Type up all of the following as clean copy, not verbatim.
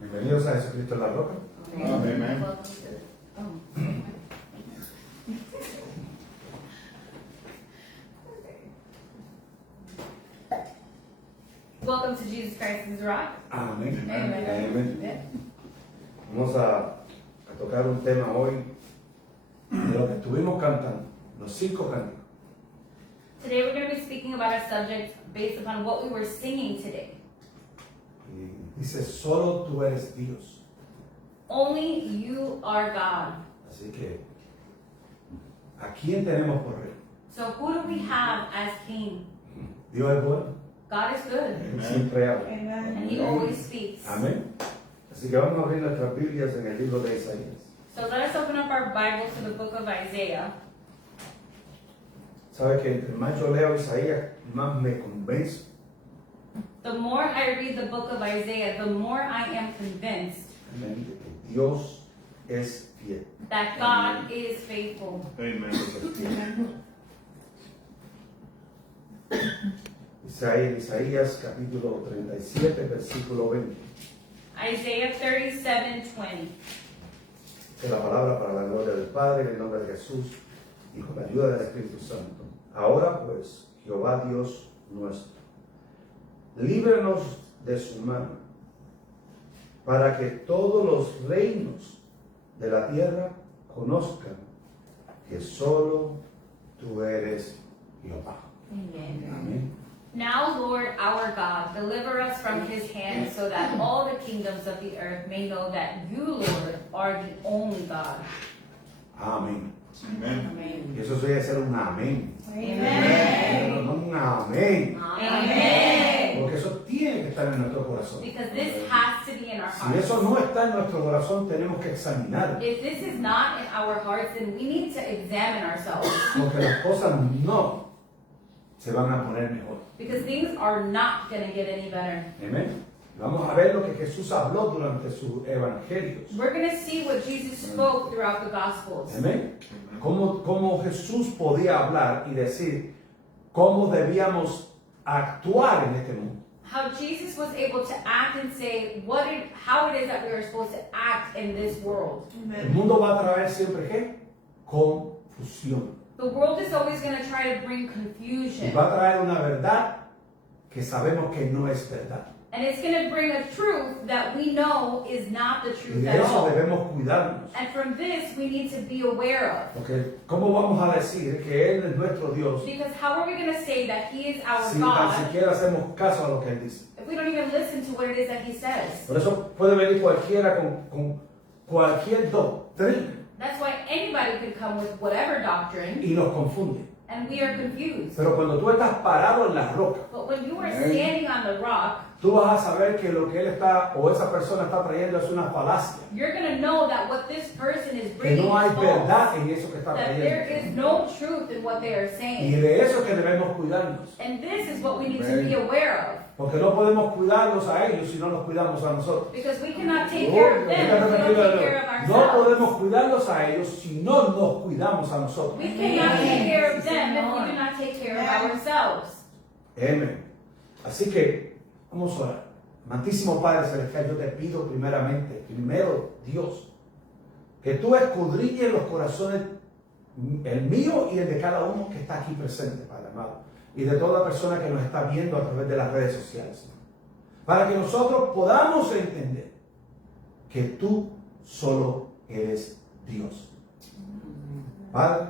Bienvenidos a Jesucristo en la Roca. Amen. Welcome to Jesus Christ is Rock. Amén. Amen. Amén. Vamos a tocar un tema hoy de lo que estuvimos cantando, los 5 cánticos. Today we're going to be speaking about a subject based upon what we were singing today. Y dice, solo tú eres Dios. Only you are God. Así que, ¿a quién tenemos por rey? So who do we have as king? Dios es bueno. God is good, Él siempre habla. and He always speaks. Amén. Así que vamos a abrir nuestras Biblias en el libro de Isaías. So let us open up our Bibles to the book of Isaiah. ¿Sabe que entre más yo leo Isaías, más me convenzo? The more I read the book of Isaiah, the more I am convinced Amén, de que Dios es fiel. that God is faithful. Amen. Isaías capítulo 37, versículo 20. Isaiah 37:20. Es la palabra para la gloria del Padre, en el nombre de Jesús y con la ayuda del Espíritu Santo. Ahora pues, Jehová Dios nuestro, líbranos de su mano, para que todos los reinos de la tierra conozcan que solo tú eres Jehová. Amen. Amén. Now, Lord our God, deliver us from his hand, so that all the kingdoms of the earth may know that you, Lord, are the only God. Amén. Amen. Y eso debe ser un amén. Amen. No un amén. Amen. Porque eso tiene que estar en nuestro corazón. Because this has to be in our Si hearts. eso no está en nuestro corazón, tenemos que examinar. If this is not in our hearts, then we need to examine ourselves. Porque las cosas no se van a poner mejor. Because things are not going to get any better. Amén. Vamos a ver lo que Jesús habló durante sus evangelios. We're going to see what Jesus spoke throughout the Gospels. Amén. Cómo Jesús podía hablar y decir cómo debíamos actuar en este mundo. How Jesus was able to act and say how it is that we are supposed to act in this world. El mundo va a traer siempre ¿qué? Confusión. The world is always going to try to bring Y confusion. va a traer una verdad que sabemos que no es verdad. And it's going to bring a truth that we know is not the Y truth de at eso all. debemos cuidarnos. And from this, we need to be aware of. Porque ¿cómo vamos a decir que Él es nuestro Dios Because how are we going to say that He is our si tan God siquiera hacemos caso a lo que Él dice? if we don't even listen to what it is that He says? Por eso puede venir cualquiera con cualquier doctrina That's why anybody could come with whatever doctrine, y nos confunde. and we are confused. Pero cuando tú estás parado en la roca, But when you are standing on the rock, tú vas a saber que lo que Él está o esa persona está trayendo es una falacia. you're going to know that what this person is Que bringing no hay is false. verdad en eso que está That there trayendo. is no truth in what they are Y saying. de eso es que debemos cuidarnos. And this is what we need to be aware of. Porque no podemos cuidarlos a ellos si no los cuidamos a nosotros. Because we cannot take care of them if we don't take care of No ourselves. podemos cuidarlos a ellos si no nos cuidamos a nosotros. We cannot take care of them if we do not take care of ourselves. Amén. Así que vamos a orar. Amantísimo Padre Celestial, yo te pido primero Dios, que tú escudriñes los corazones, el mío y el de cada uno que está aquí presente, Padre amado, y de toda persona que nos está viendo a través de las redes sociales, Señor, para que nosotros podamos entender que tú solo eres Dios. Padre,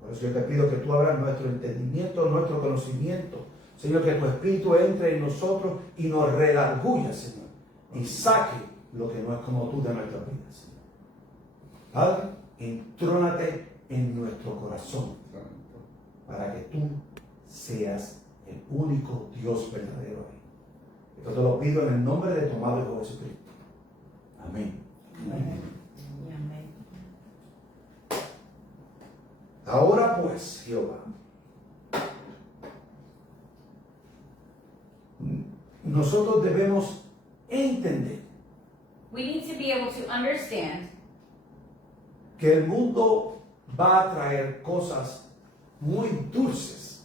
por eso yo te pido que tú abras nuestro entendimiento, nuestro conocimiento, Señor, que tu Espíritu entre en nosotros y nos redarguya, Señor, y saque lo que no es como tú de nuestras vidas, Señor. Padre, entrónate en nuestro corazón para que tú seas el único Dios verdadero ahí. Esto te lo pido en el nombre de tu amado Hijo Jesucristo. Amén. Amén. Ahora pues, Jehová, nosotros debemos entender We need to be able to understand que el mundo va a traer cosas muy dulces,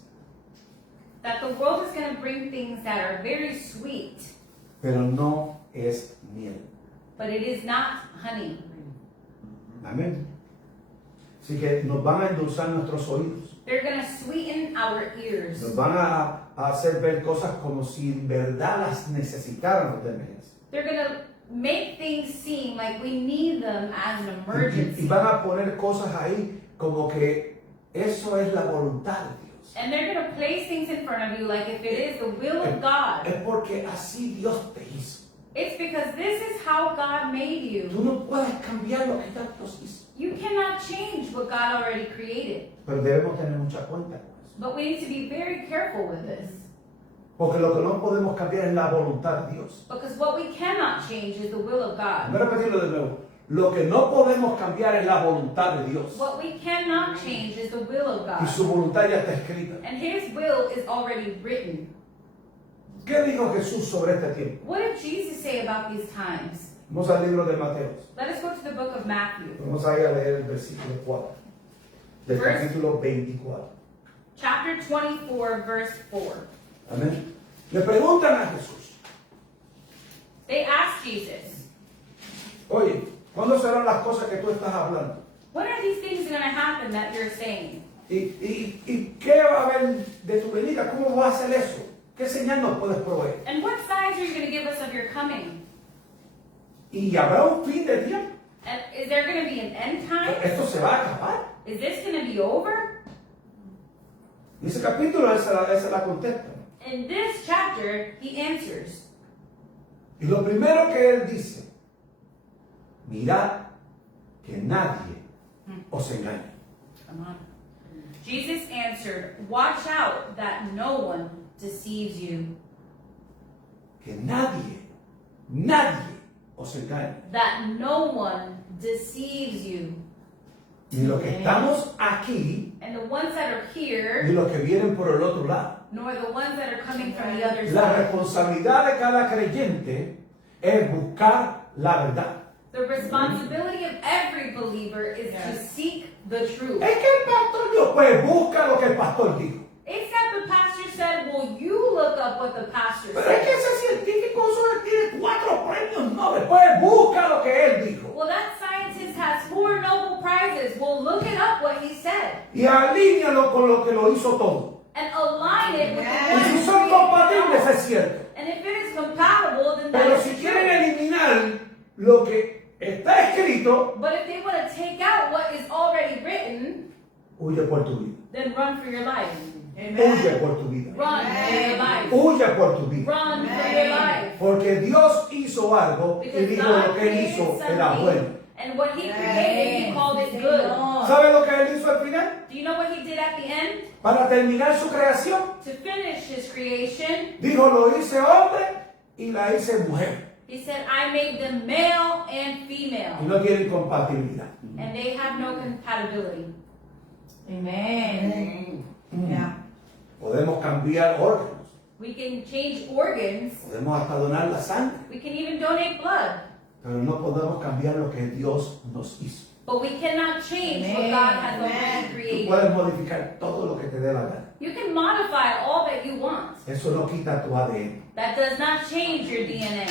that the world is going to bring things that are very sweet, pero no es miel. but it is not honey. Amén. Así que nos van a endulzar nuestros oídos. They're going to sweeten our ears. Nos van a hacer ver cosas como si en verdad las necesitáramos de emergencia. They're going to make things seem like we need them as an Y emergency. van a poner cosas ahí como que eso es la voluntad de Dios. And they're going to place things in front of you like if it is the will of God. Es porque así Dios te hizo. It's because this is how God made you. Tú no puedes cambiar lo que ya Dios hizo. You cannot change what God already created. Pero debemos tener mucha cuenta con eso. But we need to be very careful with this. Porque lo que no podemos cambiar es la voluntad de Dios. Because what we cannot change is the will of God. Voy a repetirlo de nuevo. Lo que no podemos cambiar es la voluntad de Dios. What we cannot change is the will of Y su God. voluntad ya está escrita. And His will is already written. ¿Qué dijo Jesús sobre este tiempo? What did Jesus say about these times? Vamos al libro de Mateo. Let us go to the book of Matthew, Vamos a ir a leer el versículo 4. Del Verse- capítulo 24. chapter 24, verse 4. Amén. Le preguntan a Jesús. They asked Jesus, Oye, ¿cuándo serán las cosas que tú estás hablando? when are these things going to happen that you're saying? ¿Y qué va a haber de tu venida? ¿Cómo vas a hacer eso? ¿Qué señal nos puedes proveer? And what signs are you going to give us of your coming? ¿Y habrá un fin de tiempo? And is there going to be an end time? ¿Esto se va a acabar? Is this going to be over? Y ese capítulo esa la contesta. In this chapter, he answers. Y lo primero que él dice, mirad que nadie os engañe. Come on. Jesus answered, watch out that no one deceives you. Que nadie os engañe. That no one deceives you. Ni los que estamos aquí, And the ones that are here, ni los que vienen por el otro lado. nor the ones that are coming from the other La side. responsabilidad de cada creyente es buscar la verdad. The responsibility of every believer is to seek the truth. Es que el pastor dijo, pues busca lo que el pastor dijo. It's that the pastor said, well, you look up what the pastor Pero es que said. ese científico solo tiene 4 premios Nobel. Pues busca lo que él dijo. Well, that scientist has 4 Nobel Prizes. Well, look it up what he said. Y alíñalo con lo que lo hizo todo. And align it with the Y one si who son created it compatibles all. es cierto. And if it is compatible, then Pero that si is quieren true. eliminar lo que está escrito, But if they want to take out what is already written, huye por tu vida. then run for your life. Huye por tu vida. Run for your life. Huye por tu vida. Run for your life. Porque Dios hizo algo y Because dijo God lo que él created hizo era bueno. something, and what He created, He called it good. ¿Sabe lo que él hizo al final? Do you know what He did at the end? Para terminar su creación, To finish His creation, dijo, lo hice hombre y la hice mujer. He said, I made them male and Y female, no tienen compatibilidad. and they have no compatibility. Amen. Yeah. Podemos cambiar órganos, We can change organs, podemos hasta donar la sangre, we can even donate blood, pero no podemos cambiar lo que Dios nos hizo. but we cannot change what God has already Tú created. puedes modificar todo lo que te dé la gana. You can modify all that you want. Eso no quita tu ADN. That does not change your DNA.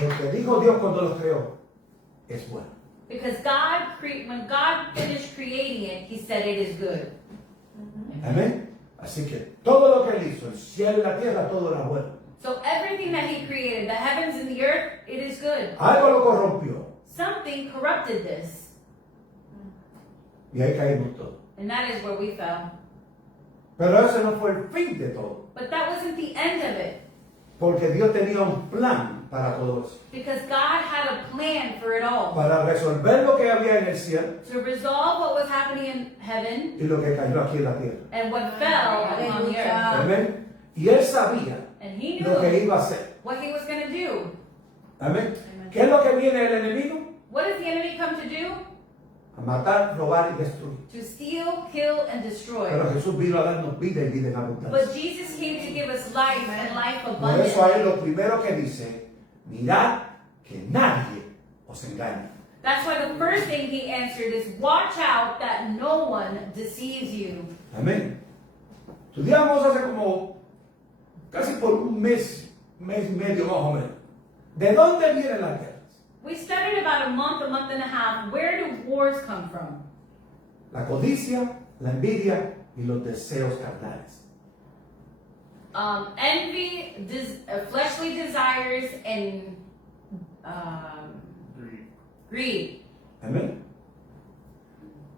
Lo que dijo Dios cuando los creó es bueno. Because when God finished creating it, He said it is good. Amén. Así que todo lo que él hizo, el cielo y la tierra, todo era bueno. So everything that He created, the heavens and the earth, it is good. Algo lo corrompió Something corrupted this, y ahí caímos todos. and that is where we fell. Pero ese no fue el fin de todo, But that wasn't the end of it, porque Dios tenía un plan para todo eso, because God had a plan for it all. para resolver lo que había en el cielo To resolve what was happening in heaven y lo que cayó aquí en la tierra. and what fell upon the earth. Amén. Y él sabía And He lo que knew iba a hacer. what He was going to do. Amén. ¿Qué es lo que viene el enemigo? What does the enemy come to do? A matar, robar y destruir. To steal, kill, and destroy. Pero Jesús vino a darnos vida y vida en abundancia. But Jesus came to give us life and life Por abundant. eso ahí lo primero que dice, mirad que nadie os engañe. That's why the first thing He answered is, watch out that no one deceives you. Amén. Estudiamos hace como casi por un mes y medio más o menos. ¿De dónde vienen las guerras? We studied about a month and a half. Where do wars come from? La codicia, la envidia y los deseos carnales. Envy, fleshly desires, and greed. Amén.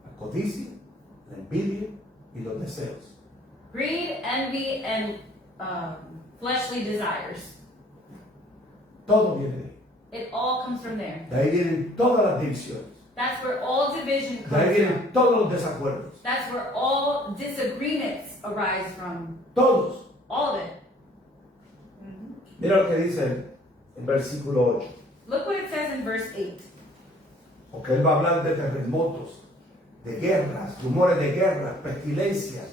La codicia, la envidia y los deseos. Greed, envy, and fleshly desires. Todo viene de ahí. It all comes from there. De ahí vienen todas las divisiones. That's where all division De ahí comes from. vienen todos los desacuerdos. That's where all disagreements arise from. Todos. All of it. Mira lo que dice el versículo 8. Look what it says in verse 8. Porque él va a hablar de terremotos, de guerras, rumores de guerras, pestilencias,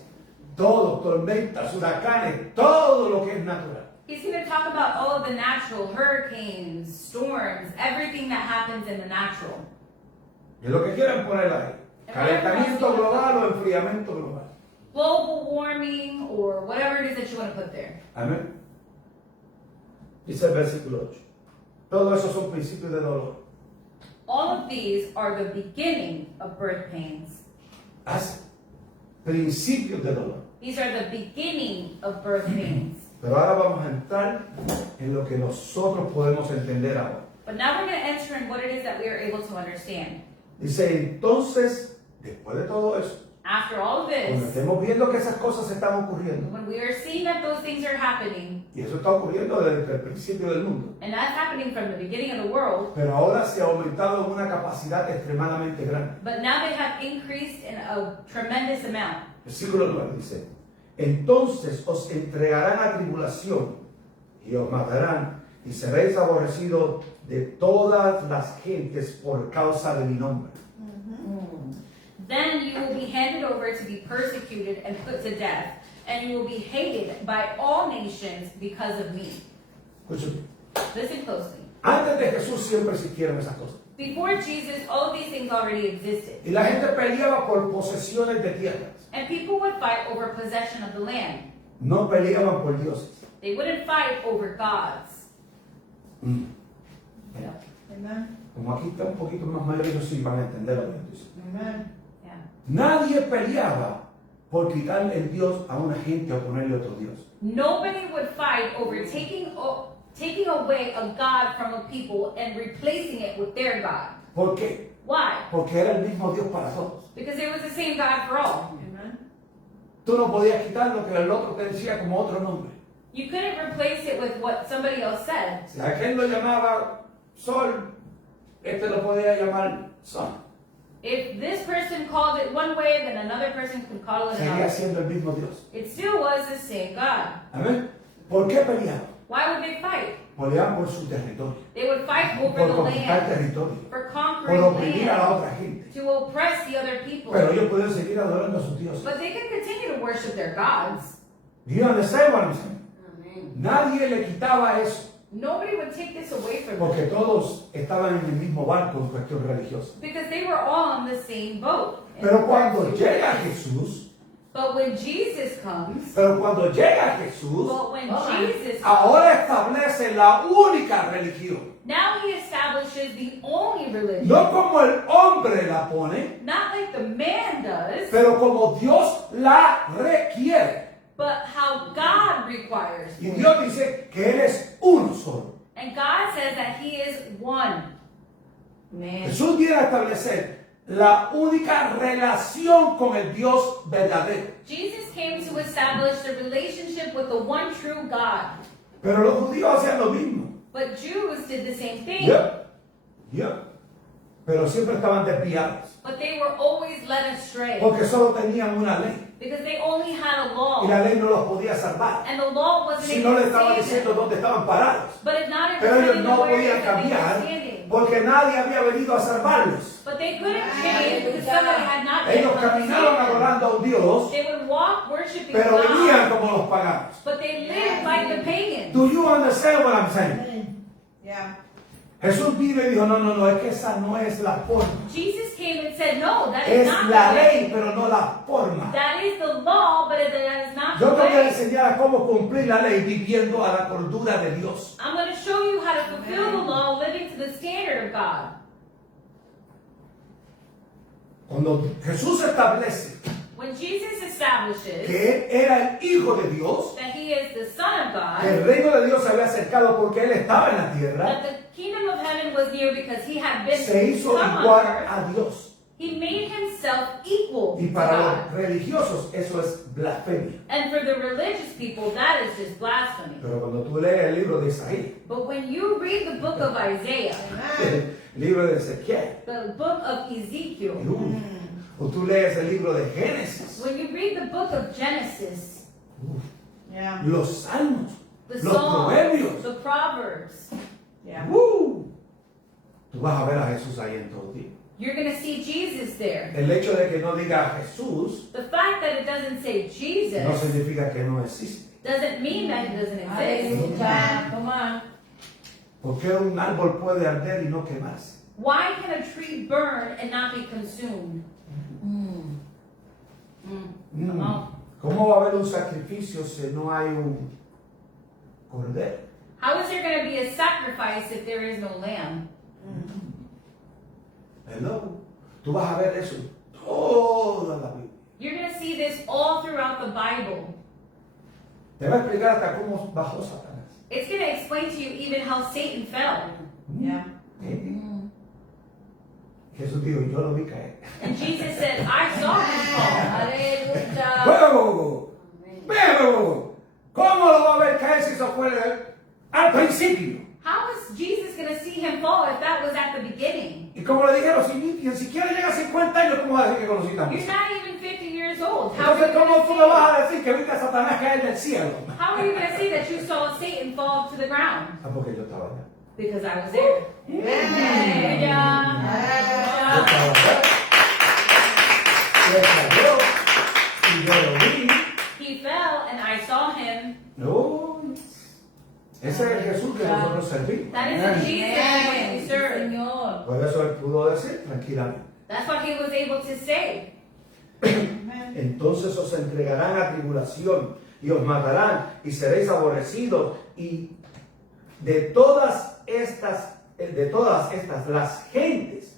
todo, tormentas, huracanes, todo lo que es natural. He's going to talk about all of the natural, hurricanes, storms, everything that happens in the natural. Y lo que quieran poner ahí. Calentamiento global o enfriamiento global. Global warming or whatever it is that you want to put there. Amén. Dice el versículo 8. Todo eso son principios de dolor. All of these are the beginning of birth pains. Haz principios de dolor. These are the beginning of birth pains. Pero ahora vamos a entrar en lo que nosotros podemos entender ahora. But now we're going to enter in what it is that we are able to understand. Dice, entonces, después de todo eso, After all of cuando this, estemos viendo que esas cosas están ocurriendo, when we are seeing that those things are happening, y eso está ocurriendo desde el principio del mundo, and that's happening from the beginning of the world, pero ahora se ha aumentado en una capacidad extremadamente grande. but now they have increased in a tremendous amount. Versículo 9 dice, entonces os entregarán a tribulación y os matarán y seréis aborrecidos de todas las gentes por causa de mi nombre. Then you will be handed over to be persecuted and put to death, and you will be hated by all nations because of me. Escúchame, Listen closely. antes de Jesús siempre existieron esas cosas. Before Jesus, all of these things already existed. Y la gente peleaba por posesiones de tierras. And people would fight over possession of the land. No peleaban por dioses. They wouldn't fight over gods. Mira, Amen. como aquí está un poquito más mayor, ellos sí van a entender lo que yo estoy diciendo. Amen. Yeah. Nadie peleaba por quitarle el Dios a una gente o ponerle otro Dios. Nobody would fight over taking away a god from a people and replacing it with their god. ¿Por qué? Why? Porque era el mismo Dios para todos. Because it was the same God for all. Amen. Tú no podías quitar lo que el otro te decía como otro nombre. You couldn't replace it with what somebody else said. Si aquel lo llamaba Sol, este lo podía llamar Sun. If this person called it one way, then another person could call it Seguía another. siendo el mismo Dios. It still was the same God. Amén. ¿Por qué peleaban? Why would they fight? Peleaban por su territorio, They would fight over por the conquistar land, territorio, for por conquering oprimir a la land, otra gente. to oppress the other people. Pero ellos podían seguir adorando a sus dioses. But they could continue to worship their gods. Do you understand what I'm saying? Amen. Nadie le quitaba eso, Nobody would take this away from them porque todos estaban en el mismo barco en cuestión religiosa. because they were all on the same boat. Pero cuando llega Jesús, But when Jesus comes, Pero cuando llega Jesús, but when Jesus comes, ahora establece la única religión. now he establishes the only religion. No como el hombre la pone, Not like the man does, pero como Dios la requiere. but how God requires. Y Dios dice que Él es uno solo. And God says that he is one. Man. Jesús viene a establecer la única relación con el Dios verdadero. Jesus came to establish the relationship with the one true God. Pero los judíos hacían lo mismo. But Jews did the same thing. Yep. Pero siempre estaban desviados. But they were always led astray. Porque solo tenían una ley. Because they only had a Y law. la ley no los podía salvar. And the law wasn't Si no able le to estaba save diciendo them. dónde estaban parados. But if not, it Pero was ellos telling no them where podían that they were cambiar standing. porque nadie había venido a salvarlos. But they couldn't change because somebody had not been Ellos able to caminaron save them. adorando a un Dios, They would walk worshiping pero vivían God, como los paganos. but they lived like the pagans. Do you understand what I'm saying? Yeah. Jesús vino y dijo, no, es que esa no es la forma. Jesus came and said, no, that is Es not la the way. ley, pero no la forma. That is the law, but that is not Yo the te voy a way. enseñar a cómo cumplir la ley viviendo a la cordura de Dios. I'm going to show you how to fulfill the law living to the standard of God. Cuando Jesús establece When Jesus establishes que Él era el Hijo de Dios, that he is the Son of que el God, reino de Dios se había acercado porque Él estaba en la tierra, that the kingdom of heaven was near because he had been se hizo come on igual earth, a Dios. he made himself equal Y to para God. los religiosos eso es blasfemia. And for the religious people, that is just blasphemy. Pero cuando tú lees el libro de Isaías, But when you read the book of Isaiah, el libro de Ezequiel, the book of Ezekiel, o tú lees el libro de Génesis, when you read the book of Genesis, Yeah. los salmos, the los Psalms, proverbios, the Proverbs, Yeah. tú vas a ver a Jesús ahí en todo tiempo. you're going to see Jesus there. El hecho de que no diga Jesús The fact that it doesn't say no Jesus significa que no existe. doesn't mean that it doesn't exist. Hallelujah. Come on. Porque un árbol puede arder y no quemarse. Why can a tree burn and not be consumed? Come on. ¿Cómo va a haber un sacrificio si no hay un cordero? How is there going to be a sacrifice if there is no lamb? Hello. Tú vas a ver eso en toda la Biblia. You're going to see this all throughout the Bible. Te va a explicar hasta cómo bajó Satanás. It's going to explain to you even how Satan fell. Yeah. ¿Eh? Jesús dijo, yo lo vi caer. And Jesus said, I saw him fall. Hallelujah. ¡Bueno! ¡Pero! ¿Cómo lo va a ver caer si eso fue al principio? How is Jesus going to see him fall if that was at the beginning? Y como le dijeron, si ni siquiera llega a 50 años, ¿cómo vas a decir que conociste a You're Jesús? not even 50 years old. How are you Entonces, ¿cómo going tú to me see? vas a decir que viste a Satanás caer del cielo? How are you going to see that you saw Satan fall to the ground? Ah, porque yo estaba allá. Because I was there. Hallelujah. Yo estaba allá. Él cayó y yo lo vi. He fell and I saw him. No. Ese es el Jesús que nosotros servimos. That is the Jesus that we serve. Señor. Por eso él pudo decir tranquilamente. That's what he was able to say. Amen. Entonces os entregarán a tribulación y os matarán y seréis aborrecidos y de todas estas las gentes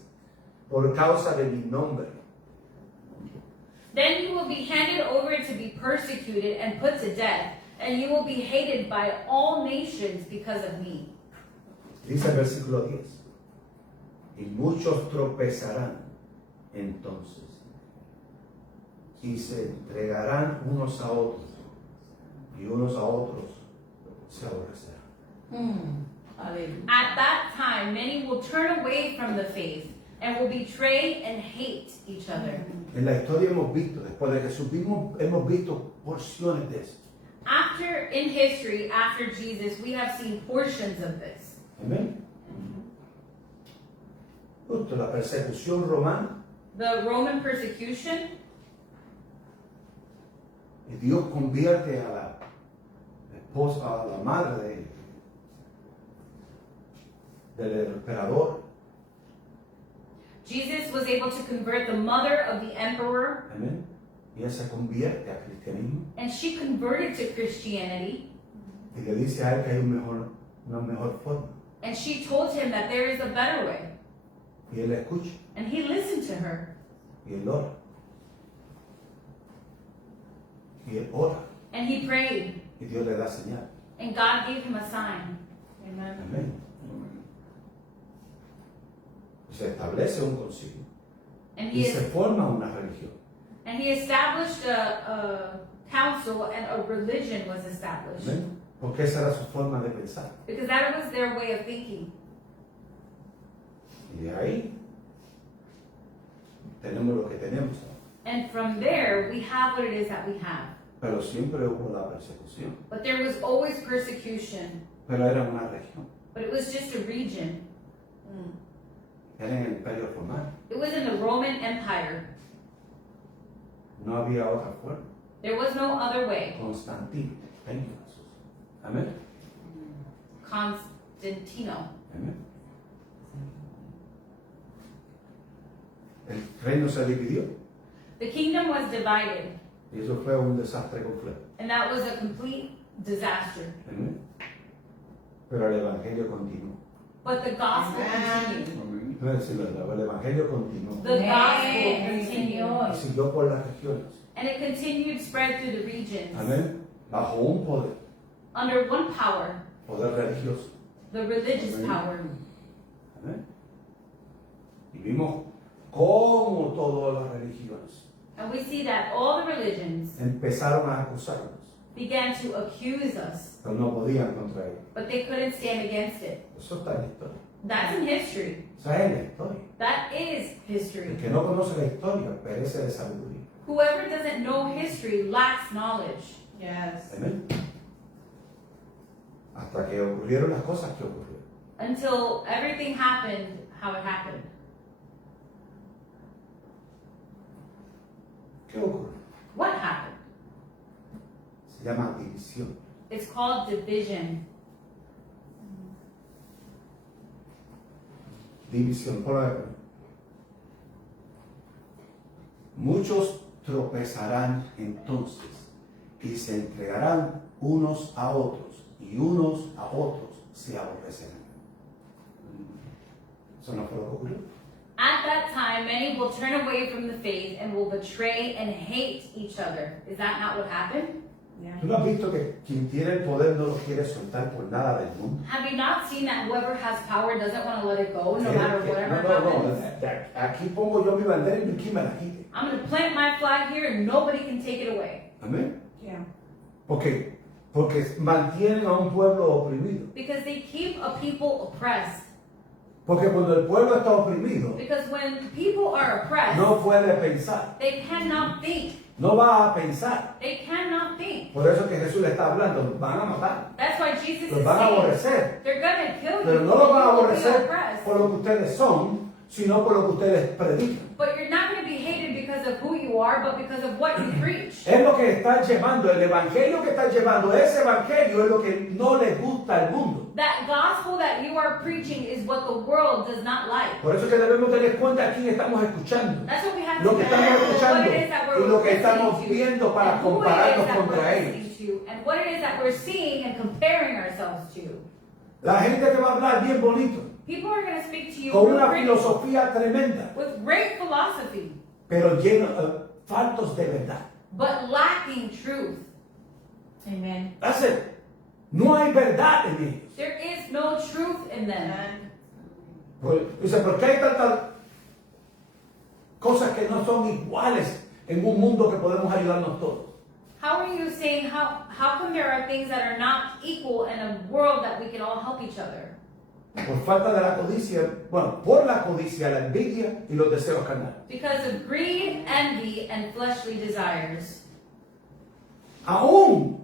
por causa de mi nombre. Then you will be handed over to be persecuted and put to death, and you will be hated by all nations because of me. Dice el versículo 10. Y muchos tropezarán entonces y se entregarán unos a otros y unos a otros se aborrecerán. Hallelujah. At that time, many will turn away from the faith and will betray and hate each other. En la historia hemos visto, después de Jesús, hemos visto porciones de eso. In history, after Jesus, we have seen portions of this. Amén. Justo la persecución romana, The Roman persecution, y Dios convierte a la esposa, a la madre del emperador. Jesus was able to convert the mother of the emperor, Amén. Y ella se convierte al cristianismo and she converted to Christianity, y le dice a él que hay una mejor forma. and she told him that there is a better way. Y él la escucha And he listened to her, y él ora. Y él ora and he prayed, y Dios le da señal. and God gave him a sign. Amen. Amén. Se establece un concilio And y he, se forma una religión. and he established a council, and a religion was established. Amén. Porque esa era su forma de pensar. Because that was their way of thinking. Y de ahí tenemos lo que tenemos. And from there, we have what it is that we have. Pero siempre hubo la persecución. But there was always persecution. Pero era una región. But it was just a region. Era en el Imperio Romano. It was in the Roman Empire. No había otra forma. There was no other way. Constantino tenía Jesús. Amén. Constantino. Amén. El reino se dividió The kingdom was divided, y eso fue un desastre completo. and that was a complete disaster. Amén. Pero el evangelio continuó. But the gospel Amen. continued. No es decir verdad, el evangelio continuó. The gospel Amén, continued. Y siguió por las regiones. And it continued spread through the regions Amén. Bajo un poder, under one power, poder religioso. the religious Amén. power. Amén. Y vimos cómo todas las religiones And we see that all the religions empezaron a acusarnos, began to accuse us, pero no podían contra ellos. but they couldn't stand against it. Eso está en la historia. That's in history. Esa es la historia. That is El history. que no conoce la historia perece de sabiduría. Whoever doesn't know history lacks knowledge. Yes. Amén. Hasta que ocurrieron las cosas que ocurrieron. Until everything happened how it happened. ¿Qué ocurrió? What happened? Se llama división. It's called division. División. Por ejemplo, muchos tropezarán entonces y se entregarán unos a otros y unos a otros se aborrecerán. Eso no fue lo que ocurrió. At that time, many will turn away from the faith and will betray and hate each other. Is that not what happened? Yeah. ¿Tú no has visto que quien tiene el poder no lo quiere soltar por nada del mundo? Have you not seen that whoever has power doesn't want to let it go no Que- matter que- whatever no, happens? Aquí pongo yo mi bandera y aquí me la quite. I'm going to plant my flag here and nobody can take it away. Amén. Yeah. Porque mantienen a un pueblo oprimido. Because they keep a people oppressed. Porque cuando el pueblo está oprimido, Because when people are oppressed, no puede pensar, they cannot think. no va a pensar. They cannot think. Por eso que Jesús le está hablando, los van a matar, That's why Jesus los is van a saying aborrecer. they're going to kill you. Pero no los van a You will be aborrecer oppressed. por lo que ustedes son, sino por lo que ustedes predican. But you're not going to be hated because of who you are, but because of what you preach. Es lo que están llevando, el evangelio que están llevando, ese evangelio es lo que no les gusta al mundo. That gospel that you are preaching is what the world does not like. Por eso es que debemos tener cuenta a quién estamos escuchando, That's what we have lo to que know, estamos what escuchando it is that y we're lo que estamos listening to, viendo para and who it is compararnos that we're contra ellos. listening to, and what it is that we're seeing and comparing ourselves to. La gente que va a hablar bien bonito, People are going to speak to you con real una pretty, filosofía tremenda, with great philosophy, pero llenos, faltos de verdad. but lacking truth. Amen. That's it. No hay verdad en ellos. There is no truth in them. Amen. Dice, ¿por qué hay tantas cosas que no son iguales en un mundo que podemos ayudarnos todos? How are you saying, how come there are things that are not equal in a world that we can all help each other? Por falta de la codicia, bueno, por la codicia, la envidia y los deseos carnales. Because of greed, envy, and fleshly desires. Aún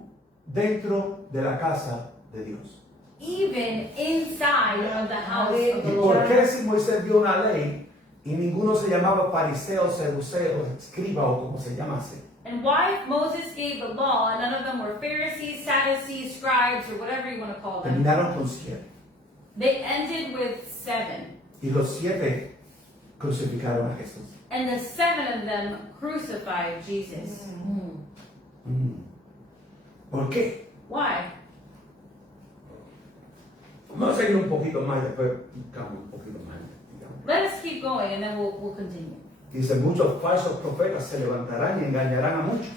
dentro de la casa de Dios. Even inside of the house of ¿Y the por Lord. qué si Moisés dio una ley y ninguno se llamaba fariseo, seduceo, escriba o como se llamase? And why Moses gave the law and none of them were Pharisees, Sadducees, scribes, or whatever you want to call them? Terminaron con 7. They ended with 7. Y los 7 crucificaron a Jesús. And the 7 of them crucified Jesus. ¿Por qué? Why? Vamos a seguir un poquito más y después buscamos un poquito más. digamos. Let us keep going and then we'll continue. Dice, muchos falsos profetas se levantarán y engañarán a muchos.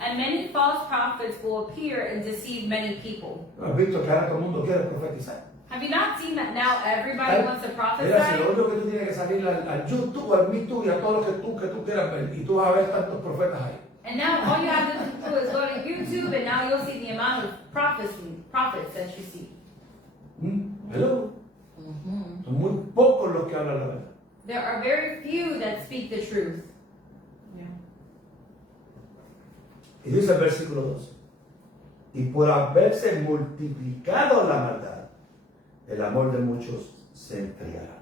And many false prophets will appear and deceive many people. ¿No has visto que ahora todo el mundo quiere profetizar? Have you not seen that now everybody wants to Mira, si lo prophesy? único que tú tienes que salir al YouTube, al MeToo y a todo lo que tú quieras ver, y tú vas a ver tantos profetas ahí. And now all you have to do is go to YouTube and now you'll see the amount of prophets that you see. Hello. Son muy pocos los que hablan la verdad. There are very few that speak the truth. Yeah. Y dice el versículo 12. Y por haberse multiplicado la maldad, el amor de muchos se enfriará.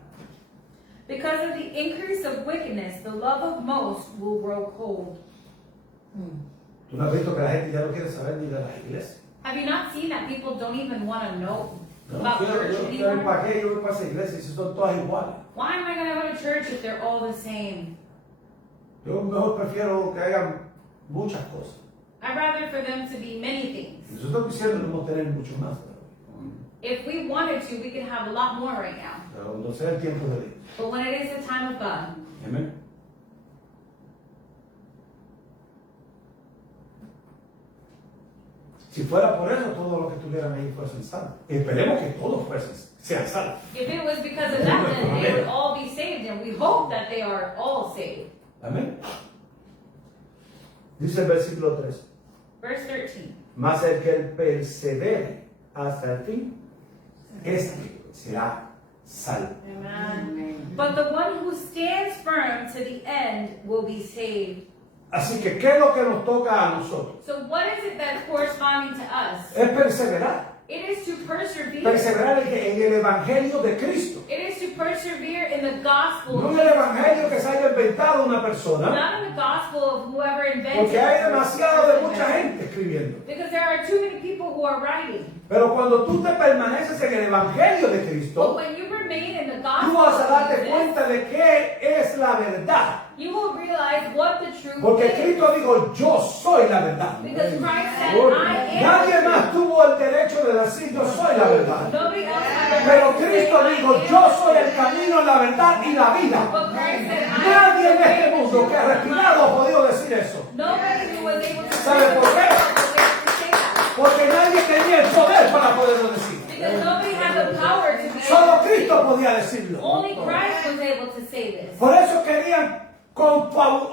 Because of the increase of wickedness, the love of most will grow cold. ¿Tú no has visto que la gente ya no quiere saber ni de las iglesias? Have you not seen that people don't even want to know No, about yo church quiero ir anymore? para qué, yo voy para esa iglesia si son todas iguales. Why am I going to go to church if they're all the same? Yo mejor prefiero que haya muchas cosas. I'd rather for them to be many things. Nosotros quisiéramos tener mucho más, If we wanted to, we could have a lot more right now. pero no sea el tiempo de Dios. But when it is the time of God, Amén. Si fuera por eso, todos los que estuvieran ahí fuesen salvos. Esperemos que todos sean salvos. if it was because of that, then they would all be saved, and we hope that they are all saved. Amén. Dice el versículo 3. Verse 13. Mas el que persevere hasta el fin, este será salvo. Amen. But the one who stands firm to the end will be saved. Así que, ¿qué es lo que nos toca a nosotros? So what is it that's corresponding to us? Es perseverar. It is to persevere. Perseverar en el Evangelio de Cristo. It is to persevere in the gospel. No of en el Jesus Evangelio Christ. que se haya inventado una persona. Not in the gospel of whoever invented Porque hay it. demasiado de mucha gente escribiendo. Because there are too many people who are writing. Pero cuando tú te permaneces en el Evangelio de But Cristo, when you remain in the tú gospel vas a of darte Jesus, cuenta de qué es la verdad. you will realize what the truth Porque is. Cristo dijo, yo soy la verdad. Because Christ said, Lord, I am nadie the más truth. tuvo el derecho de decir, yo soy la verdad. Nobody else had the Pero right to say, Cristo I dijo, am yo the soy el truth. camino, la verdad y la vida. But Christ said, I am Nadie the en way, este the mundo truth, que ha and the respirado ha life. podido decir eso. Nobody who was able to ¿Sabe por qué? say that. Porque nadie tenía el poder para poderlo decir. Because nobody had the power to be Solo able to say Cristo it. podía decirlo. Only Christ was able to say this. Por eso querían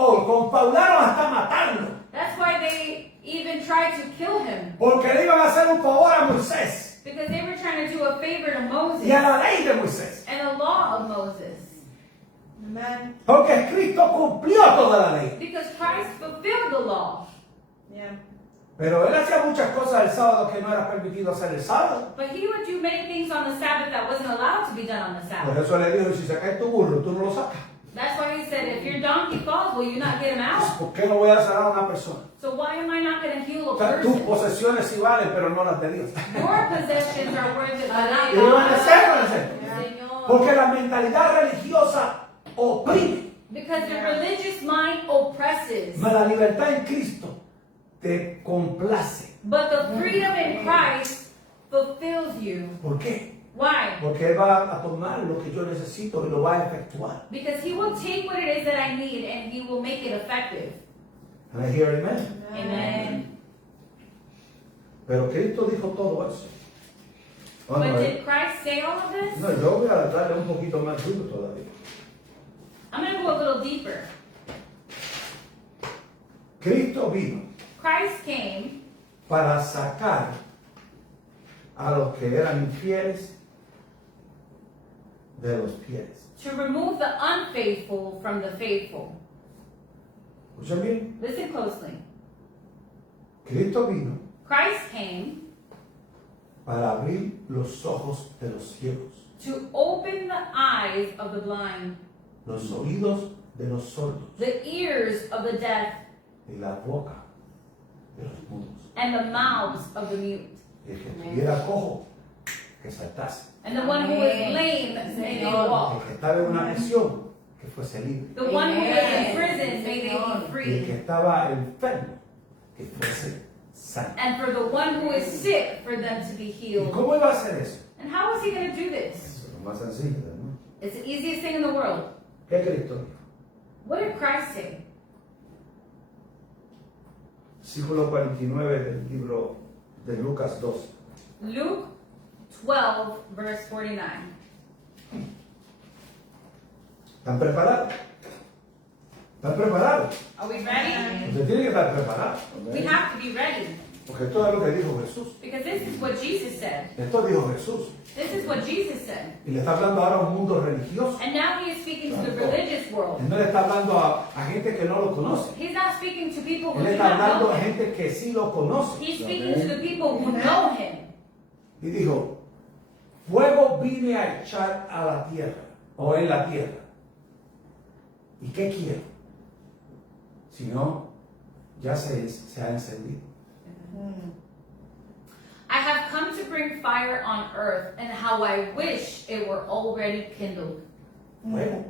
confabularon hasta matarlo. That's why they even tried to kill him. Porque le iban a hacer un favor a Moisés Because they were trying to do a favor to y a Moses la ley de Moisés. and the law of Moses. Amen. Porque Cristo cumplió toda la ley. Because Christ fulfilled the law. Yeah. Pero él hacía muchas cosas el sábado que no era permitido hacer el sábado. But he would do many things on the Sabbath that wasn't allowed to be done on the Por Sabbath. eso le dijo, si sacas tu burro, tú no lo sacas. That's why he said, if your donkey falls, will you not get him out? ¿Por qué no voy a sanar a una persona? So why am I not going to heal O a sea, tus person? posesiones sí valen, pero no las de Dios. Your possessions are worth it, but not Y lo van a hacer, van a yours. hacer. Señor. Porque la mentalidad religiosa oprime. Because the religious mind oppresses. Mas la libertad en Cristo te complace. But the freedom in Christ fulfills you. ¿Por qué? Why? Porque Él va a tomar lo que yo necesito y lo va a efectuar. Because he will take what it is that I need and he will make it effective. And I hear amen. Amen. Pero Cristo dijo todo eso. Oh, But no, did Christ say all of this? no, yo voy a darle un poquito más duro todavía. I'm going to go a little deeper. Cristo vino Christ came para sacar a los que eran infieles de los fieles. to remove the unfaithful from the faithful. ¿Escuchan bien? Listen closely. Cristo vino Christ came para abrir los ojos de los ciegos, to open the eyes of the blind, los oídos de los sordos the ears of the deaf, y la boca de los mudos. and the mouths of the mute. Y el que estuviera cojo, que saltase. And the one who is Amen. lame, may they El walk. que estaba en una prisión, que fuese libre. The one who is in Amen. prison, may they be Y el que free. estaba enfermo, que fuese sano. And for the one who is sick, for them to be ¿Y healed. cómo iba a hacer eso? And how is he going to do this? Eso es lo más sencillo, ¿no? It's the easiest thing in the world. ¿Qué Cristo dijo? What did Christ say? Versículo 49 del libro de Lucas 2. Luke 12, verse 49. ¿Están preparados? ¿Están preparados? Are we ready? Usted tiene que estar preparado. We have to be ready. Porque esto es lo que dijo Jesús. Because this is what Jesus said. Esto dijo Jesús. This is what Jesus said. Y le está hablando ahora a un mundo religioso. And now he is speaking to the religious world. Él no le está hablando a gente que no lo conoce. He's not speaking to people who Él do está not hablando know a him. gente que sí lo conoce. He's speaking to the people who know him. Y dijo, fuego vine a echar a la tierra, o en la tierra. ¿Y qué quiero? Si no, ya se ha encendido. I have come to bring fire on earth, and how I wish it were already kindled. Fuego.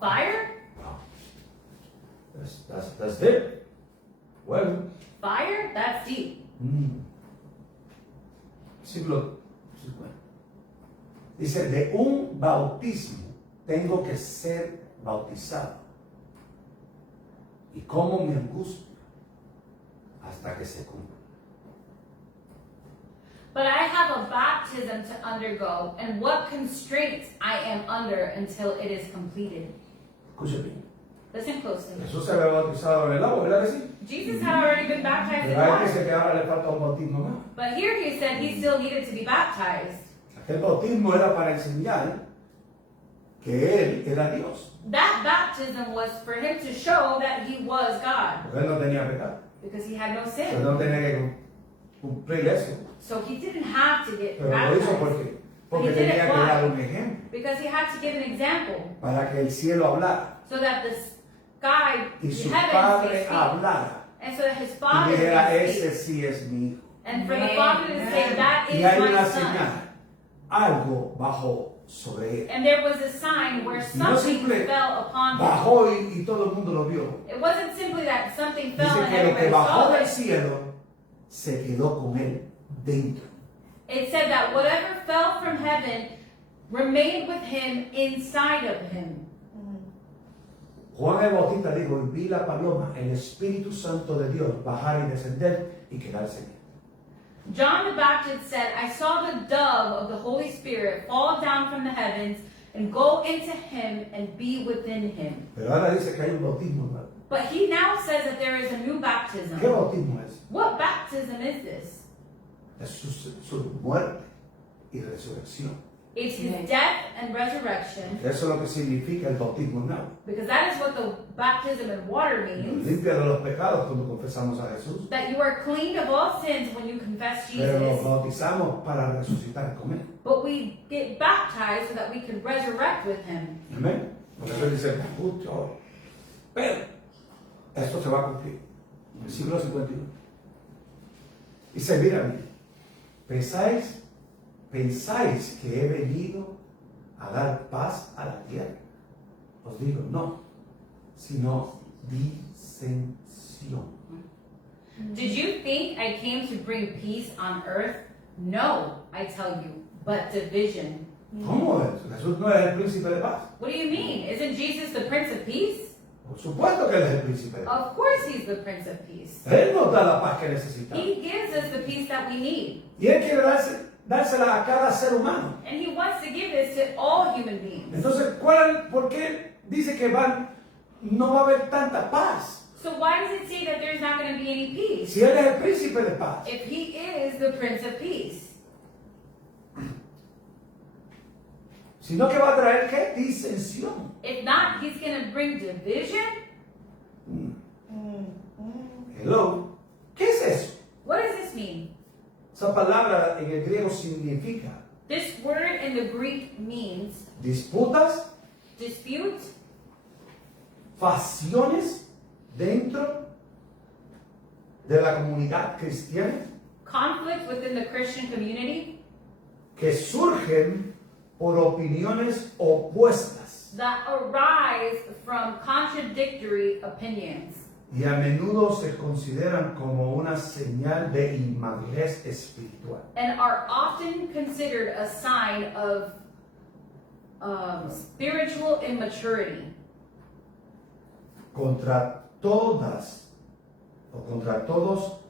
Fire? Wow. That's deep. Fuego. Fire? That's deep. Versículo 50. Dice, de un bautismo tengo que ser bautizado. Y como me angustia hasta que se cumpla. But I have a baptism to undergo, and what constraints I am under until it is completed. Escuche bien. Listen closely. Jesús se había bautizado en el agua, ¿verdad que sí? Jesus had already been baptized in Pero hay que water. dice que ahora le falta un bautismo más. But here he said he still needed to be baptized. Aquel bautismo era para enseñar que Él era Dios. That baptism was for him to show that he was God, Porque Él no tenía pecado. because he had no Él sin. no tenía que cumplir eso. So he didn't have to get Pero lo hizo baptized, porque He did it tenía que why? dar un ejemplo. because he had to give an example, Para que el cielo hablara. so that the sky, Y the su heavens padre may speak, hablara. and so that his Y father dijera, may ese speak. sí es mi hijo. And for the father to say, that Y is hay my una son. señal. Algo bajó sobre él. And there was a sign where No something simple, fell upon him. Bajó y todo el mundo lo vio. It wasn't simply that something fell Dice and que lo que everybody bajó saw del it. cielo se quedó con él dentro. It said that whatever fell from heaven remained with him inside of him. Juan el Bautista dijo, y vi la paloma, el Espíritu Santo de Dios, bajar y descender y quedarse en él. John the Baptist said, I saw the dove of the Holy Spirit fall down from the heavens and go into him and be within him. Pero ahora dice que hay un bautismo nuevo. But he now says that there is a new baptism. ¿Qué bautismo es? What baptism is this? Es su muerte y resurrección. It's his death and resurrection, Eso es lo que significa el bautismo nuevo. because that is what the baptism in water Nos means. limpia de los pecados cuando confesamos a Jesús. That you are cleaned of all sins when you confess Pero nos Jesus. bautizamos para resucitar con Él. But we get baptized so that we can resurrect with him. Amén. Por eso dice, justo ahora. Pero esto se va a cumplir. Versículo 51. Dice, mira, pensáis que he venido a dar paz a la tierra. Os digo, no, sino disensión. Did you think I came to bring peace on earth? No, I tell you, but division. ¿Cómo es? Jesús no es el príncipe de paz. What do you mean? Isn't Jesus the Prince of Peace? Por supuesto que Él es el príncipe de paz. Of course he's the Prince of Peace. Él nos da la paz que necesitamos. He gives us the peace that we need. Y Él quiere dársela a cada ser humano. And he wants to give this to all human beings. Entonces, ¿por qué dice que no va a haber tanta paz? So why does it say that there's not going to be any peace? Si Él es el príncipe de paz. If he is the Prince of Peace. Sino que va a traer, ¿qué? Disensión. If not, he's going to bring division. Hello. ¿Qué es eso? What does this mean? Esa palabra en el griego significa This word in the Greek means disputas, dispute, facciones dentro de la comunidad cristiana conflict within the Christian community que surgen por opiniones opuestas that arise from contradictory opinions y a menudo se consideran como una señal de inmadurez espiritual. and are often considered a sign of spiritual immaturity. Contra todas o contra todos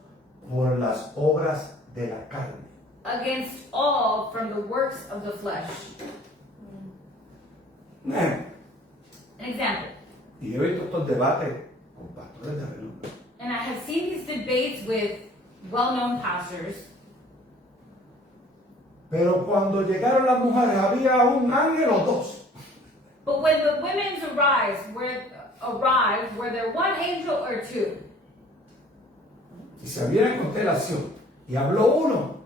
por las obras de la carne. Against all from the works of the flesh. An An example. Y he visto estos debates con pastores de renombre. And I have seen these debates with well-known pastors. Pero cuando llegaron las mujeres había un ángel o dos. But when the women's arrived, were there one angel or two? Si se había en constelación y habló uno,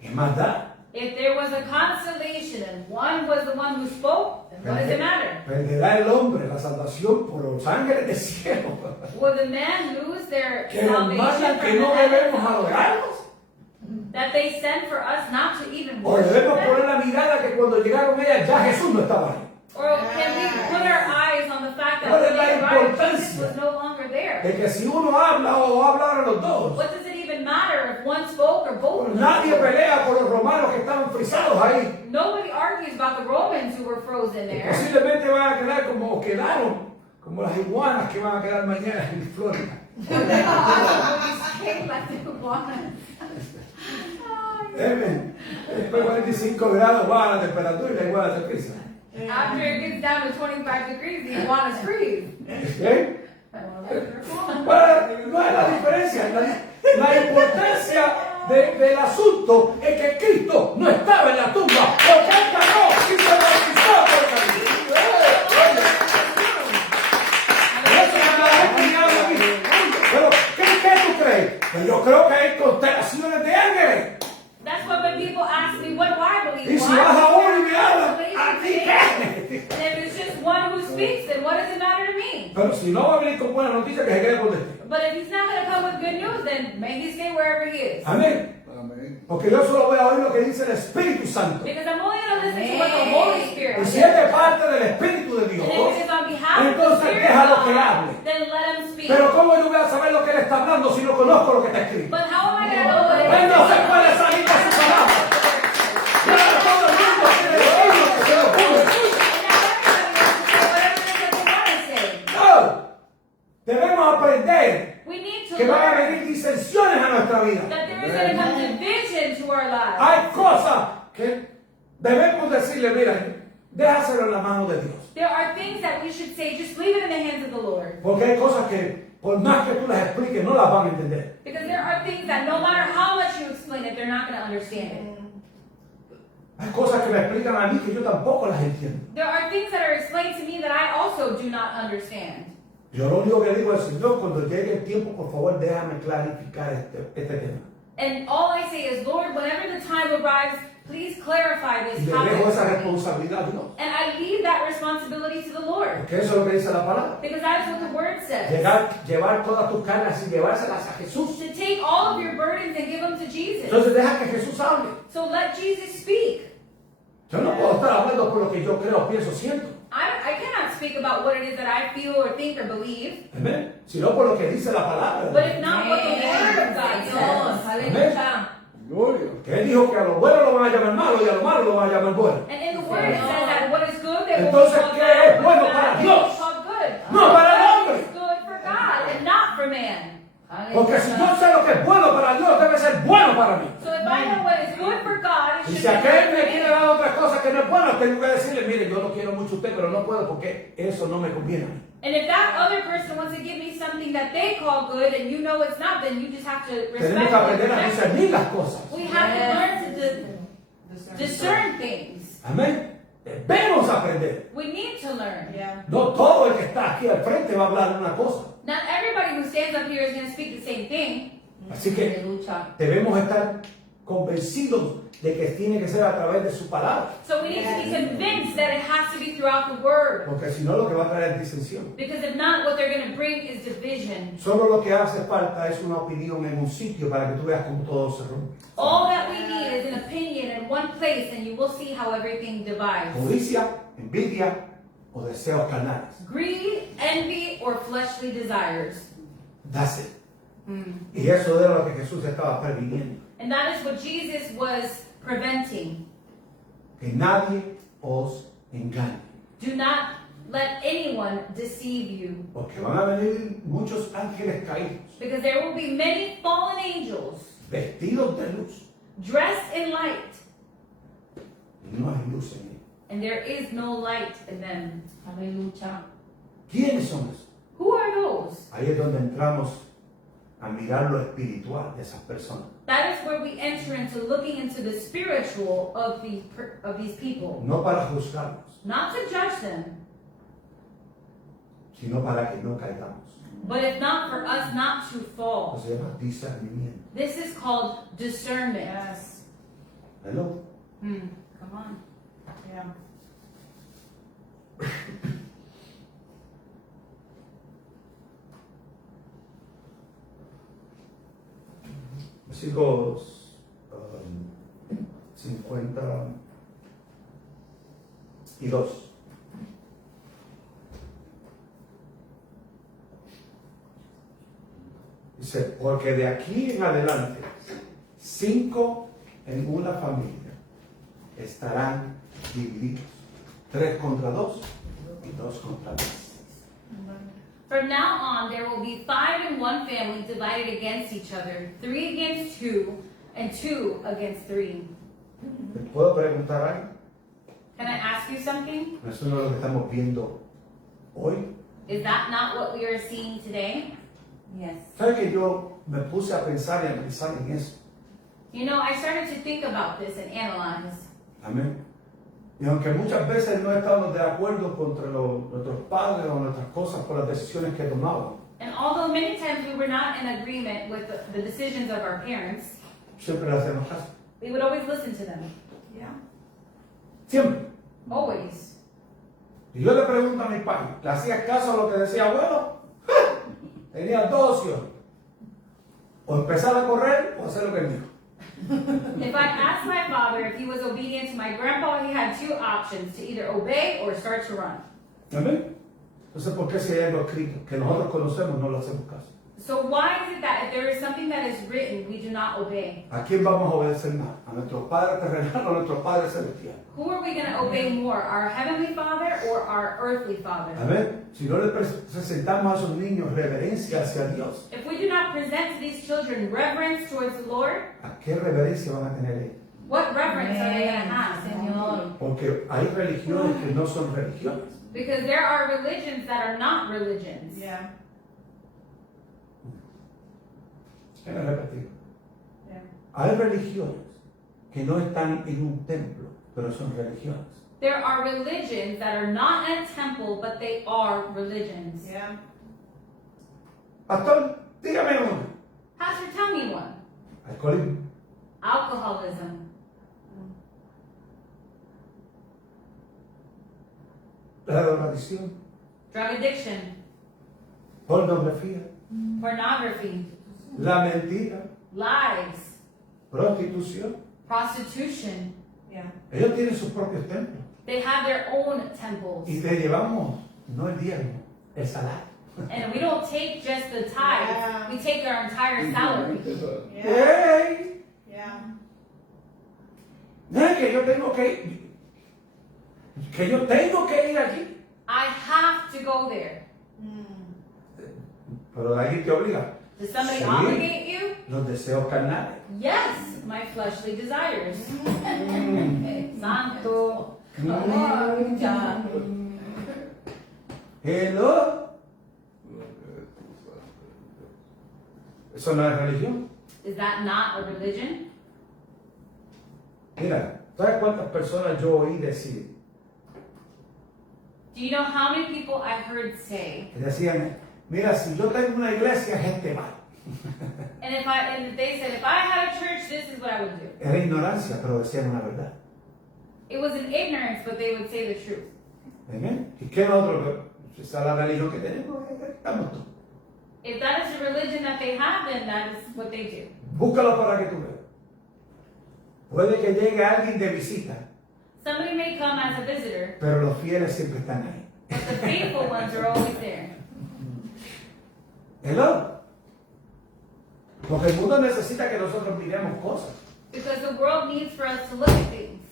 ¿qué más da? If there was a constellation and one was the one who spoke, then what does it matter? Perderá el hombre la salvación por los ángeles del cielo. Will the men lose their Que nos mandan salvation que from no the heavens? debemos adorarlos. that they sent for us not to even O worship debemos them? poner la mirada que cuando llegaron ellas ya Jesús no estaba ahí. Or can we put our eyes on the fact that ¿Cuál es when la they arrived, importancia? Jesus was no longer there? De que si uno habla o hablaron los dos, What does it even matter if one spoke or both? of them nadie spoke? pelea por los romanos que estaban frisados ahí. Nobody argues about the Romans who were frozen Que there. posiblemente van a quedar como quedaron, como las iguanas que van a quedar mañana en Florida. Or they also came like the iguanas. Amen. Después de 45 grados baja la temperatura y la iguana se frisa. After it gets down to 25 degrees, the iguanas freeze. ¿Eh? Bueno, no es la diferencia. La importancia del asunto es que Cristo no estaba en la tumba, porque Él ganó y se bautizó por Cristo. Eso es la gente que habla aquí. Pero, ¿qué tú crees? Pues yo creo que hay constelaciones de ángeles. That's what when people ask me, what do I believe? Y si Well, I vas a uno y believe me hablas, in ¿a ti faith. qué? And if it's just one who speaks, then what does it matter to me? Pero si no va a venir con buena noticia, que se quede con destino. But if he's not going to come with good news, then may he stay wherever he is. Amén. Porque yo solo voy a oír lo que dice el Espíritu Santo. Because I'm only going to listen to what the Holy Spirit Y says. si es de parte del Espíritu de And Dios, if it is on behalf of the entonces Spirit déjalo of que God, hable. then let him speak. Pero ¿cómo yo voy a saber lo que él está hablando si no conozco lo que está escrito? But how am I going to know what it Él is? no se puede salir de su palabra. Y ahora todo el mundo quiere decir lo que se le ocurre. No. Debemos aprender We need to que van a learn venir disensiones a nuestra vida. that there is going to come division to our lives. Hay cosas que debemos decirle, mira, déjaselo en la mano de Dios. There are things that we should say, just leave it in the hands of the Lord. Porque hay cosas que, por más que tú las expliques, no las van a entender. Because there are things that no matter how much you explain it, they're not going to understand it. Hay cosas que me explican a mí que yo tampoco las entiendo. There are things that are explained to me that I also do not understand. Yo lo único que digo al Señor, cuando llegue el tiempo, por favor, déjame clarificar este tema. And all I say is, Lord, whenever the time arrives, please clarify Y this le dejo esa topic. responsabilidad a Dios. And I leave that responsibility to the Lord. Porque eso es lo que dice la palabra. Because that is what the Word says. Llevar todas tus cargas y llevárselas a Jesús. To take all of your burdens and give them to Jesus. Entonces deja que Jesús hable. So let Jesus speak. Yo no puedo estar hablando por lo que yo creo, pienso, siento. I cannot speak about what it is that I feel or think or believe, Amén. Sino por lo que dice la palabra. but if not what the Word of God says. Amén. Gloria. Que él dijo que a lo bueno lo van a llamar malo y a lo malo lo van a llamar bueno. And in the Word it says that what is good, they will be Entonces, called ¿qué bad, es bueno what is para bad, they will Dios? be called good. No para el hombre. What is good for God and not for man. Porque si yo sé lo que es bueno para Dios, debe ser bueno para mí. So if I know what is good for God, it Y should si be aquel good me for quiere me. dar otra cosa que no es buena, tengo que decirle, mire, yo lo quiero mucho a usted, pero no puedo porque eso no me conviene a mí. And if that other person wants to give me something that they call good and you know it's not, then you just have to respect Tenemos que aprender a it. discernir las cosas. We have to learn to discern things. Amén. Debemos aprender. We need to learn. Yeah. No todo el que está aquí al frente va a hablar una cosa. Not everybody who stands up here is going to speak the same thing. Así que debemos estar convencidos de que tiene que ser a través de su palabra. So we need to be convinced that it has to be throughout the Word. Porque si no, lo que va a traer es disensión. Because if not, what they're going to bring is division. Solo lo que hace falta es una opinión en un sitio para que tú veas cómo todo se rompe. All that we need is an opinion in one place, and you will see how everything divides. Codicia, envidia o deseos carnales. Greed, envy, or fleshly desires. That's it. Y eso era lo que Jesús estaba previniendo. And that is what Jesus was preventing. Que nadie os engañe. Do not let anyone deceive you. Porque van a venir muchos ángeles caídos, Because there will be many fallen angels vestidos de luz. dressed in light, Y no hay luz en ellos. and there is no light in them. Hallelujah. ¿Quiénes son esos? Who are those? Ahí es donde entramos a mirar lo espiritual de esas personas. That is where we enter into looking into the spiritual of these people. No para juzgarlos, Not to judge them, sino para que no caigamos. but if not for us not to Eso fall. se llama discernimiento. This is called discernment. Yes. Hello. Come on. Yeah. Versículos 52. Dice, porque de aquí en adelante, 5 en una familia estarán divididos. 3 contra 2 y 2 contra 10. From now on, there will be 5 in one family divided against each other, 3 against 2, and 2 against 3. ¿Me puedo preguntar algo? Can I ask you something? Eso no es lo que estamos viendo hoy. Is that not what we are seeing today? Yes. ¿Sabe que yo me puse a pensar y a pensar en eso? You know, I started to think about this and analyze. Amén. Y aunque muchas veces no estamos de acuerdo contra nuestros padres o nuestras cosas por las decisiones que tomaban, And although many times we were not in agreement with the decisions of our parents, siempre le hacemos caso. we would always listen to them. Yeah. Siempre. Always. Y yo le pregunto a mi padre, ¿le hacías caso a lo que decía abuelo? Tenía 2 opciones. O empezar a correr o hacer lo que él dijo. If I asked my father if he was obedient to my grandpa, he had 2 options, to either obey or start to run. Amén. Entonces, ¿por qué si hay algo escrito que nosotros conocemos no lo hacemos caso? So why is it that if there is something that is written, we do not obey? ¿A quién vamos a obedecer más? ¿A nuestro Padre terrenal o a nuestro Padre celestial? Who are we going to obey more, our heavenly Father or our earthly Father? Amén. Si no le presentamos a esos niños reverencia hacia Dios, If we do not present to these children reverence towards the Lord, ¿a qué reverencia van a tener ellos? what reverence are they going to have? Señor. Porque hay religiones que no son religiones. Because there are religions that are not religions. Yeah. Voy a repetir. Yeah. Hay religiones que no están en un templo, pero son religiones. There are religions that are not in a temple, but they are religions. Yeah. Pastor, dígame uno. Pastor, tell me one. Alcoholismo, Alcoholism, la drogadicción, drug addiction, pornografía, pornography, la mentira, lies, prostitución. prostitution. Yeah. Ellos tienen sus propios templos. They have their own temples. Y te llevamos, no el diezmo, el salario. And we don't take just the tithes, Yeah. we take our entire salary. Yeah. ¡Hey! Yeah. No es que yo tengo que ir allí. I have to go there. Pero alguien te obliga. Does somebody Sí. obligate you? Los deseos carnales. Yes, my fleshly desires. Santo. Hello. Eso no es religión. Is that not a religion? Mira, ¿sabes cuántas personas yo oí decir? Do you know how many people I heard say, Que decían, mira, si yo tengo una iglesia, gente va. and they said, if I had a church, this is what I would do. Era ignorancia, pero decían una verdad. It was in ignorance, but they would say the truth. ¿Amén? ¿Y qué nosotros? Esa es la religión que tenemos. Estamos todos. If that is the religion that they have, then that is what they do. Búscalo para que tú veas. Puede que llegue alguien de visita, Somebody may come as a visitor, pero los fieles siempre están ahí. but the faithful ones are always there. Hello. Porque el mundo necesita que nosotros miremos cosas. Because the world needs for us to look at things.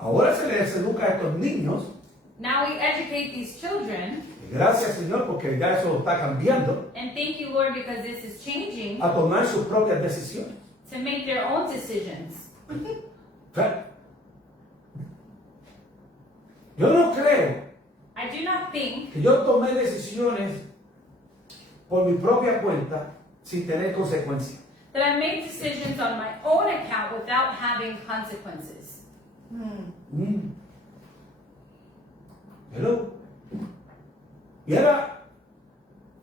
Ahora se les educa a estos niños. Now we educate these children, Y gracias, Señor, porque ya eso está cambiando. and thank you, Lord, because this is changing, A tomar sus propias decisiones. to make their own decisions. O sea, yo no creo I do not think que yo tomé decisiones por mi propia cuenta sin tener consecuencias. that I made decisions on my own account without having consequences. Hello. Y era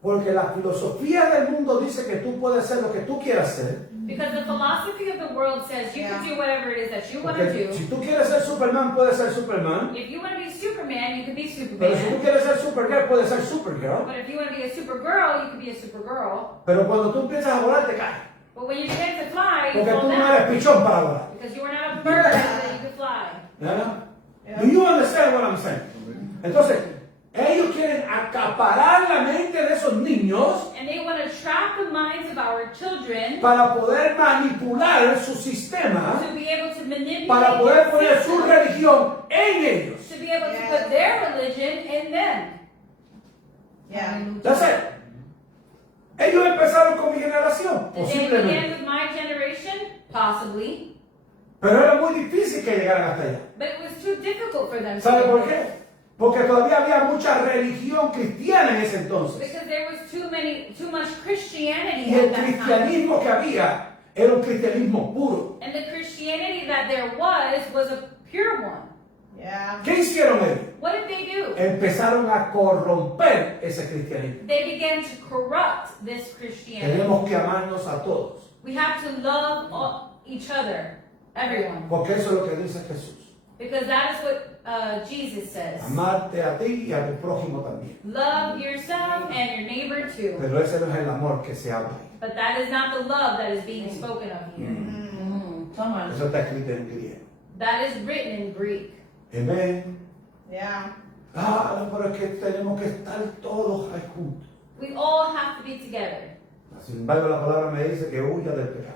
porque la filosofía del mundo dice que tú puedes hacer lo que tú quieras hacer. Because the philosophy of the world says you can do whatever it is that you want to Porque do. si tú quieres ser Superman, puedes ser Superman. If you want to be Superman, you can be Pero si tú Superman. quieres ser Supergirl, puedes ser Supergirl. But if you want to be a Supergirl, you can be a Supergirl. Pero cuando tú empiezas a volar, te caes. But when you begin to fly, you Porque fall tú no down. eres pichón para volar. Because you are not bird so that you could fly. ¿Ya? Yeah. Do you understand what I'm saying? Entonces, ellos quieren acaparar la mente de esos niños And they want to trap the minds of our children para poder manipular su sistema, to be able to manipulate para poder their poner su system, religión en ellos. to be able to Yeah. put their religion in them. Yeah. That's it. Ellos empezaron con mi generación, Did they begin posiblemente. with my generation? Possibly. Pero era muy difícil que llegaran hasta allá. But it was too difficult for them to ¿Sabe get por there. qué? Porque todavía había mucha religión cristiana en ese entonces. Because there was too much Christianity Y el at that time. cristianismo que había era un cristianismo puro. And the Christianity that there was a pure one. Yeah. ¿Qué hicieron ellos? What did they do? Empezaron a corromper ese cristianismo. They began to corrupt this Christianity. Tenemos que amarnos a todos. We have to love each other, everyone. Porque eso es lo que dice Jesús. Because that is what Jesus says. Amarte a ti y a tu prójimo también. Love yourself and your neighbor too. Pero ese no es el amor que se habla ahí. But that is not the love that is being spoken of here. Toma. Eso está escrito en griego. That is written in Greek. Amén. Yeah. Ah, no, pero es que tenemos que estar todos ahí juntos. We all have to be together. Sin embargo, la palabra me dice que huya del pecado,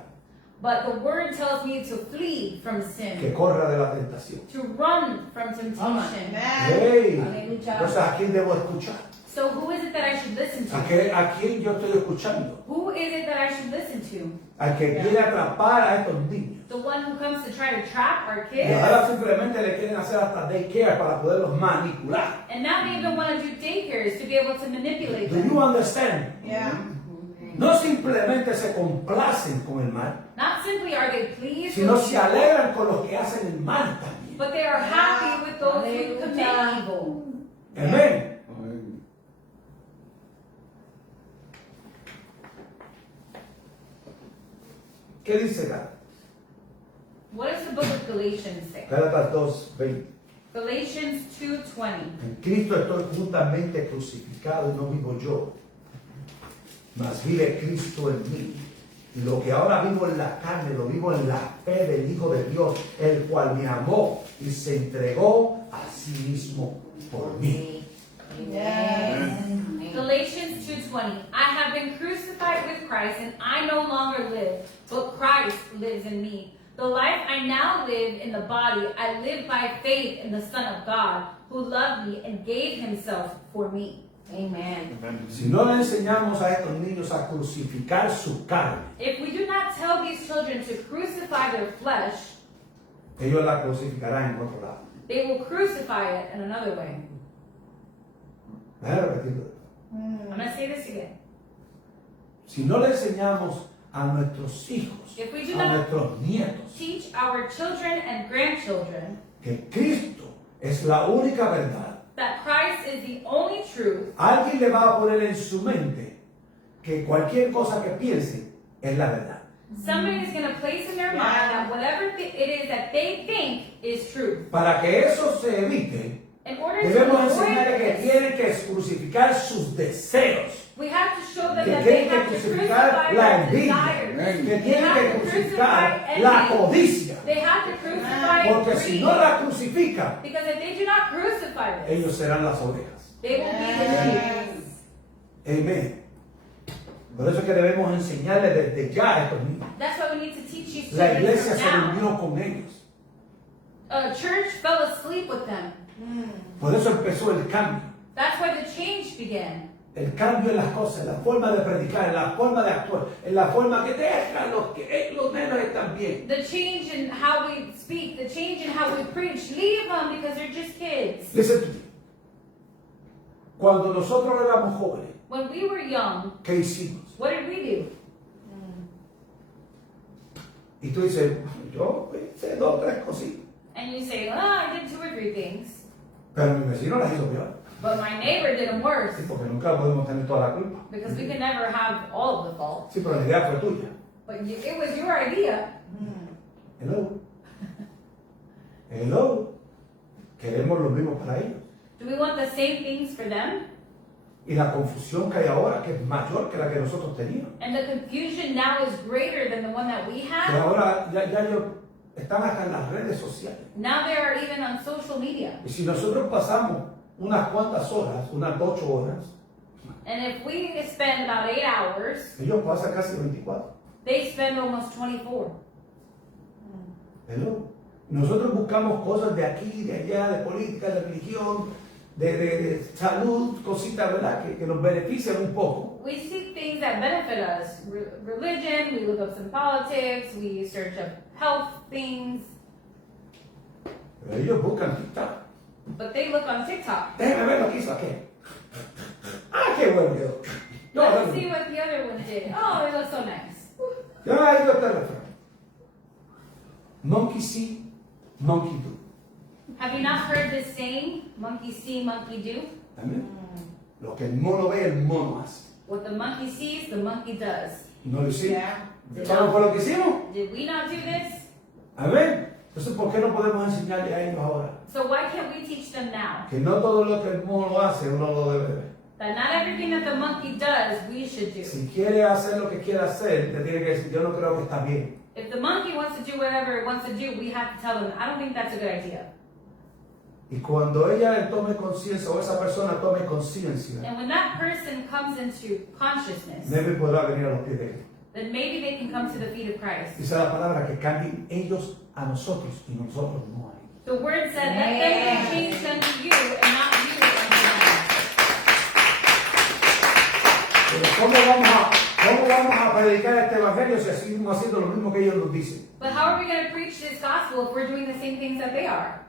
But the word tells me to flee from que sin, corra de la tentación. to run from temptation. Amen. Hey, Aleluya. entonces ¿a quién debo escuchar? So who is it that I should listen ¿A to? quién yo estoy escuchando? Who is it that I should listen to? Al que quiere atrapar a estos niños. The one who comes to try to trap our Y kids? ahora simplemente le quieren hacer hasta daycare para poderlos manipular. And now they even want to do daycares to be able to manipulate Do you them. understand? Yeah. No simplemente se complacen con el mal, Not simply are they pleased sino with se evil, alegran con los que hacen el mal también. but they are happy with those who commit Hallelujah. evil. Amén. ¿Qué dice Gálatas? What does the book of Galatians say? Gálatas 2:20. Galatians 2:20. En Cristo estoy juntamente crucificado y no vivo yo, mas vive Cristo en mí. Y lo que ahora vivo en la carne, lo vivo en la fe del Hijo de Dios, el cual me amó y se entregó a sí mismo por mí. Yes. Galatians 2:20. I have been crucified with Christ, and I no longer live, but Christ lives in me. The life I now live in the body, I live by faith in the Son of God, who loved me and gave himself for me. Amen. Si no le enseñamos a estos niños a crucificar su carne, If we do not tell these children to crucify their flesh, ellos la crucificarán en otro lado. they will crucify it in another way. Déjame repetirlo. I'm going to say this again. Si no le enseñamos a nuestros hijos, If we do a not nuestros nietos, teach our children and grandchildren que Cristo es la única verdad, that Christ is the only truth, alguien le va a poner en su mente que cualquier cosa que piensen es la verdad. somebody is going to place in their mind that whatever it is that they think is true. Para que eso se evite, In order to debemos avoid enseñarles que this, tienen que crucificar sus deseos, we have to show them que that they tienen que have to crucificar crucify la their envidia, desires. que tienen que crucificar la codicia, They have to crucify porque si greed. no la crucifican, Because if they do not crucify this, ellos serán las ovejas. they will be the sheep. Amén. Por eso es que debemos enseñarles desde ya a estos niños. That's why we need to teach these La children iglesia from se now. reunió con ellos. Church fell asleep with them. Por eso empezó el cambio. That's why the change began. El cambio en las cosas, en la forma de predicar, en la forma de actuar, en la forma que dejan los nenes están bien. The change in how we speak, the change in how we preach. Leave them because they're just kids. Listen to me. Cuando nosotros éramos jóvenes, When we were young, ¿qué hicimos? what did we do? Y tú dices, yo hice 2 o 3 cositas. And you say, well, I did 2 or 3 things. Pero mi vecino las hizo peor. But my neighbor did them worse. Sí, porque nunca podemos tener toda la culpa. Because we can never have all of the fault. Sí, pero la idea fue tuya. But it was your idea. Hello. Hello. Queremos lo mismo para ellos. Do we want the same things for them? Y la confusión que hay ahora, que es mayor que la que nosotros teníamos. And the confusion now is greater than the one that we Que had. ahora ya ellos están hasta en las redes sociales. Now they are even on social media. Y si nosotros pasamos unas cuantas horas, unas 8 horas, And if we spend about 8 hours, ellos pasan casi 24. they spend almost 24. Hello. Nosotros buscamos cosas de aquí, de allá, de política, de religión, de salud, cositas, ¿verdad? Que nos benefician un poco. We seek things that benefit us. Religion, we look up some politics, we search up health things, Pero ellos buscan TikTok. but they look on TikTok. Déjame ver lo que hizo aquel. Ah, qué bueno quedó. Let's see what the other one did. Oh, it looks so nice. Yo me he ido este refrán. Monkey see, monkey do. Have you not heard this saying? Monkey see, monkey do. Amén. Lo que el mono ve, el mono hace. What the monkey sees, the monkey does. No lo hicimos. Yeah. ¿Sabes por lo que hicimos? Did we not do this? Amén. Entonces, ¿por qué no podemos enseñarle a ellos ahora? So why can't we teach them now? Que no todo lo que el mono hace, uno lo debe ver. That not everything that the monkey does, we should do. Si quiere hacer lo que quiere hacer, te tiene que decir, yo no creo que está bien. If the monkey wants to do whatever it wants to do, we have to tell them, I don't think that's a good idea. Y cuando ella tome conciencia, o esa persona tome conciencia, And when that person comes into consciousness, maybe podrá venir a los pies de él. then maybe they can come to the feet of Christ. Dice la palabra que cambien ellos a nosotros y nosotros no a ellos. The word said, let them be changed unto you and not you unto them. Pero ¿cómo vamos a predicar este evangelio si seguimos haciendo lo mismo que ellos nos dicen? But how are we going to preach this gospel if we're doing the same things that they are?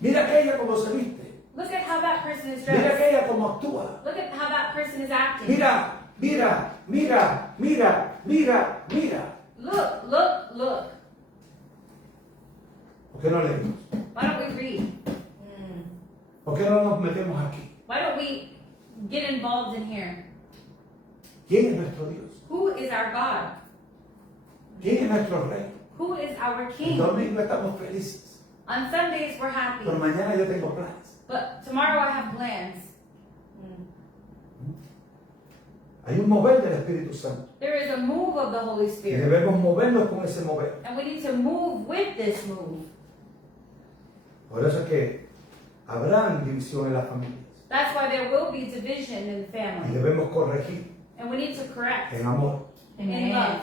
Mira aquella como se viste. Look at how that person is Mira dressed. aquella como actúa. Look at how that person is acting. Mira, mira, mira, mira, mira, mira. Look, look, look. ¿Por qué no leemos? Why don't we read? ¿Por qué no nos metemos aquí? Why don't we get involved in here? ¿Quién es nuestro Dios? Who is our God? ¿Quién es nuestro Rey? Who is our El King? domingo estamos felices. On Sundays we're happy, Pero mañana yo tengo planes. but tomorrow I have plans. Hay un mover del Espíritu Santo. There is a move of the Holy Y Spirit, debemos movernos con ese mover. and we need to move with this move. Por eso es que habrá división en las familias. That's why there will be division in the Y family, debemos corregir and we need to correct en amor. in love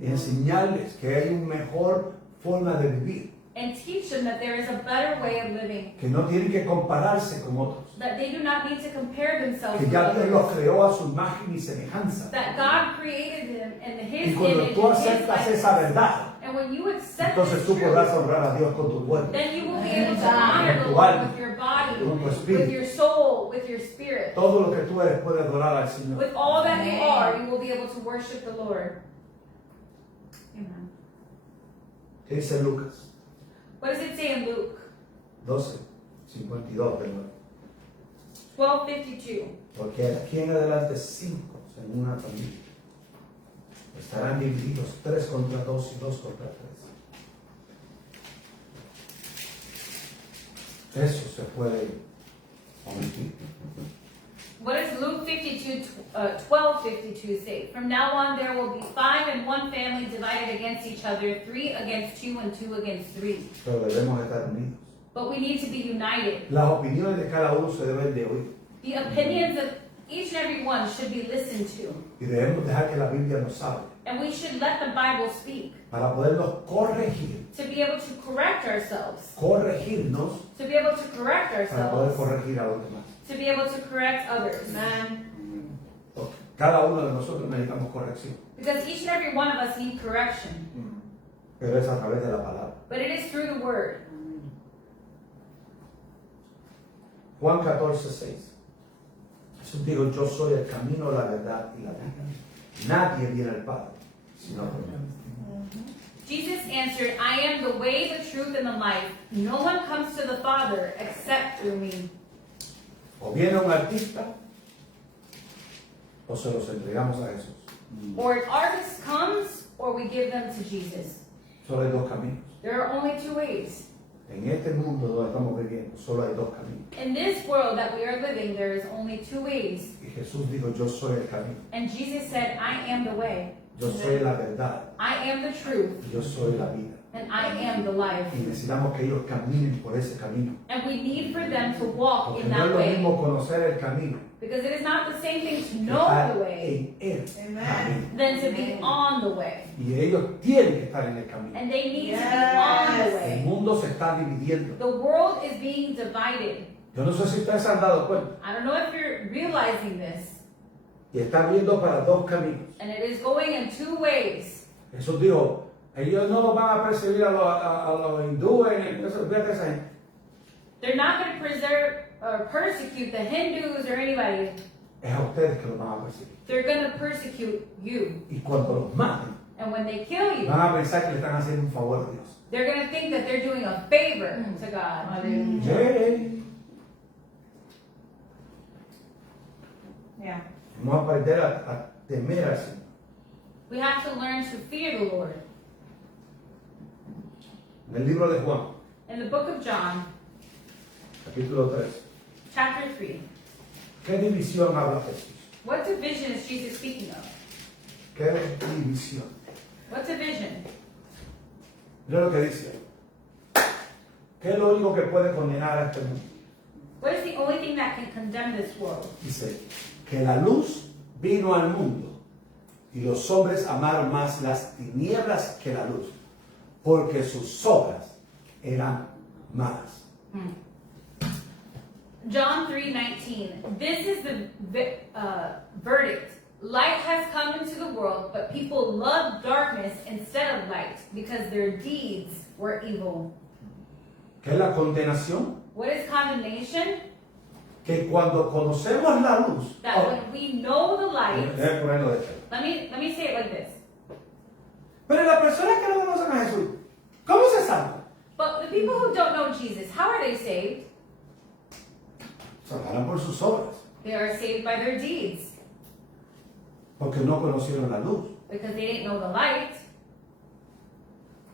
Y enseñarles que hay una mejor forma de vivir. and teach them that there is a better way of living, Que no tienen que compararse con otros. that they do not need to compare themselves Que with ya Dios los others, creó a su imagen y semejanza. that God created them in Y His cuando image tú and His aceptas esa likeness. verdad, And when you accept entonces this tú podrás truth, honrar a Dios con tu cuerpo. then you will be able to Amen. honor the Con tu Lord alma, with your body, con tu with espíritu. your soul, with your spirit. Todo lo que tú eres puede adorar al Señor. With all that you Amen. are, you will be able to worship the Lord. Amen. ¿Qué dice Lucas? What does it say in Luke 12:52, perdón. 12:52? Porque de aquí en adelante 5 en una familia estarán divididos 3 contra 2 y 2 contra 3. Eso se puede omitir. What does Luke 12:52 say? From now on, there will be 5 in one family divided against each other, 3 against 2 and 2 against 3. Pero debemos estar unidos. But we need to be united. Las opiniones de cada uno se deben de oír. The opinions of each and every one should be listened to. Y debemos dejar que la Biblia nos hable And we should let the Bible speak para podernos corregir, to be able to correct ourselves, corregirnos to be able to correct para poder ourselves, corregir a los demás. to be able to correct others. Amen. Porque cada uno de nosotros necesitamos corrección, Because each and every one of us need correction. pero es a través de la palabra. But it is through the Word. Juan 14:6. Jesús dijo, yo soy el camino, la verdad y la vida. Nadie viene al Padre sino por mí. Jesus answered, I am the way, the truth, and the life. No one comes to the Father except through me. O viene un artista o se los entregamos a Jesús. Or an artist comes, or we give them to Jesus. Solo hay 2 caminos. There are only 2 ways. En este mundo donde estamos viviendo, solo hay 2 caminos. In this world that we are living, there is only 2 ways. Y Jesús dijo, yo soy el camino, And Jesus said, I am the way. yo soy la verdad, I am the truth. y yo soy la vida. and I am the life. Y necesitamos que ellos caminen por ese camino. And we need for them to walk Porque in no es that lo way. mismo conocer el camino Because it is not the same thing to que know estar the way en el Amen. camino. than to be on the way. Y ellos tienen que estar en el camino. And they need to be Yes. on the El way. mundo se está dividiendo. The world is being divided. Yo no sé si ustedes se han dado cuenta. I don't know if you're realizing this. Y están viendo para dos caminos. And it is going in two ways. Jesús dijo, ellos no van a perseguir a los hindúes, eso, fíjate esa gente. They're not going to preserve or persecute the Hindus or anybody. Es a ustedes que los van a perseguir. They're going to persecute you. Y cuando los maten, And when they kill you, van a pensar que le están haciendo un favor a Dios. they're going to think that they're doing a favor to God. Hallelujah. Yeah. Vamos a aprender a temer al Señor. We have to learn to fear the Lord. En el libro de Juan, In the book of John, capítulo 3, chapter 3, ¿qué división habla Jesús? what division is Jesus speaking of? ¿Qué división? What division? Mira lo que dice. ¿Qué es lo único que puede condenar a este mundo? What is the only thing that can condemn this world? Dice que la luz vino al mundo y los hombres amaron más las tinieblas que la luz, porque sus obras eran malas. John 3:19. This is the verdict. Light has come into the world, but people loved darkness instead of light because their deeds were evil. ¿Qué es la condenación? What is condemnation? Que cuando conocemos la luz, That when we know the light, déjame ponerlo de hecho. let me say it like this. Pero las personas que no conocen a Jesús, ¿cómo se salvan? But the people who don't know Jesus, how are they saved? Se salvarán por sus obras, They are saved by their deeds porque no conocieron la luz. because they didn't know the light.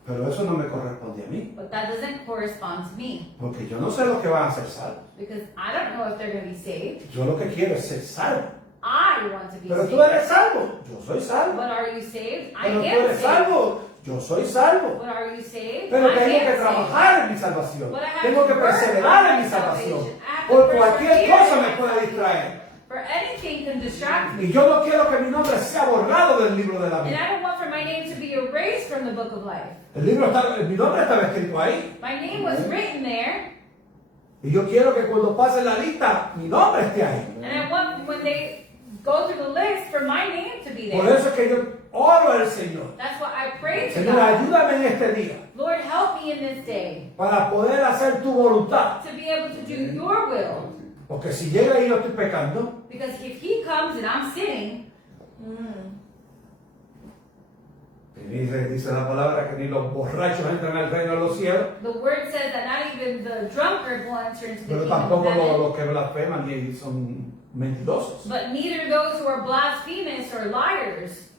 Pero eso no me corresponde a mí, But that doesn't correspond to me porque yo no sé los que van a ser salvos. because I don't know if they're going to be saved. Yo lo que quiero es ser salvo. I want to be Pero tú saved. eres salvo, yo soy salvo. But are you saved? I Pero tú am eres saved. salvo, yo soy salvo. But are you saved? Pero I tengo am que saved. trabajar en mi salvación. But I have Tengo to que work perseverar on en my mi salvación. salvation. I have to Por cualquier persevere cosa in me my puede salvation. distraer. For anything can distract me. Y yo no quiero que mi nombre sea borrado del libro de la And vida. I don't want for my name to be erased from the book of life. Mi nombre estaba escrito ahí. My name was written there, Y yo quiero que cuando pase la lista, mi nombre esté ahí. and I want when they go through the list for my name to be Por there. eso es que yo oro al Señor. That's what I pray to Señor, God. ayúdame en este día Lord, help me in this day para poder hacer tu voluntad. to be able to do your will. Porque si llega y yo estoy pecando, Because if he comes and I'm sinning, dice la palabra que ni los borrachos entran al reino de los cielos, the word says that not even the drunkard will enter into the pero kingdom of tampoco heaven. los que blasfeman ni son mentirosos. But neither those who are blasphemous or liars,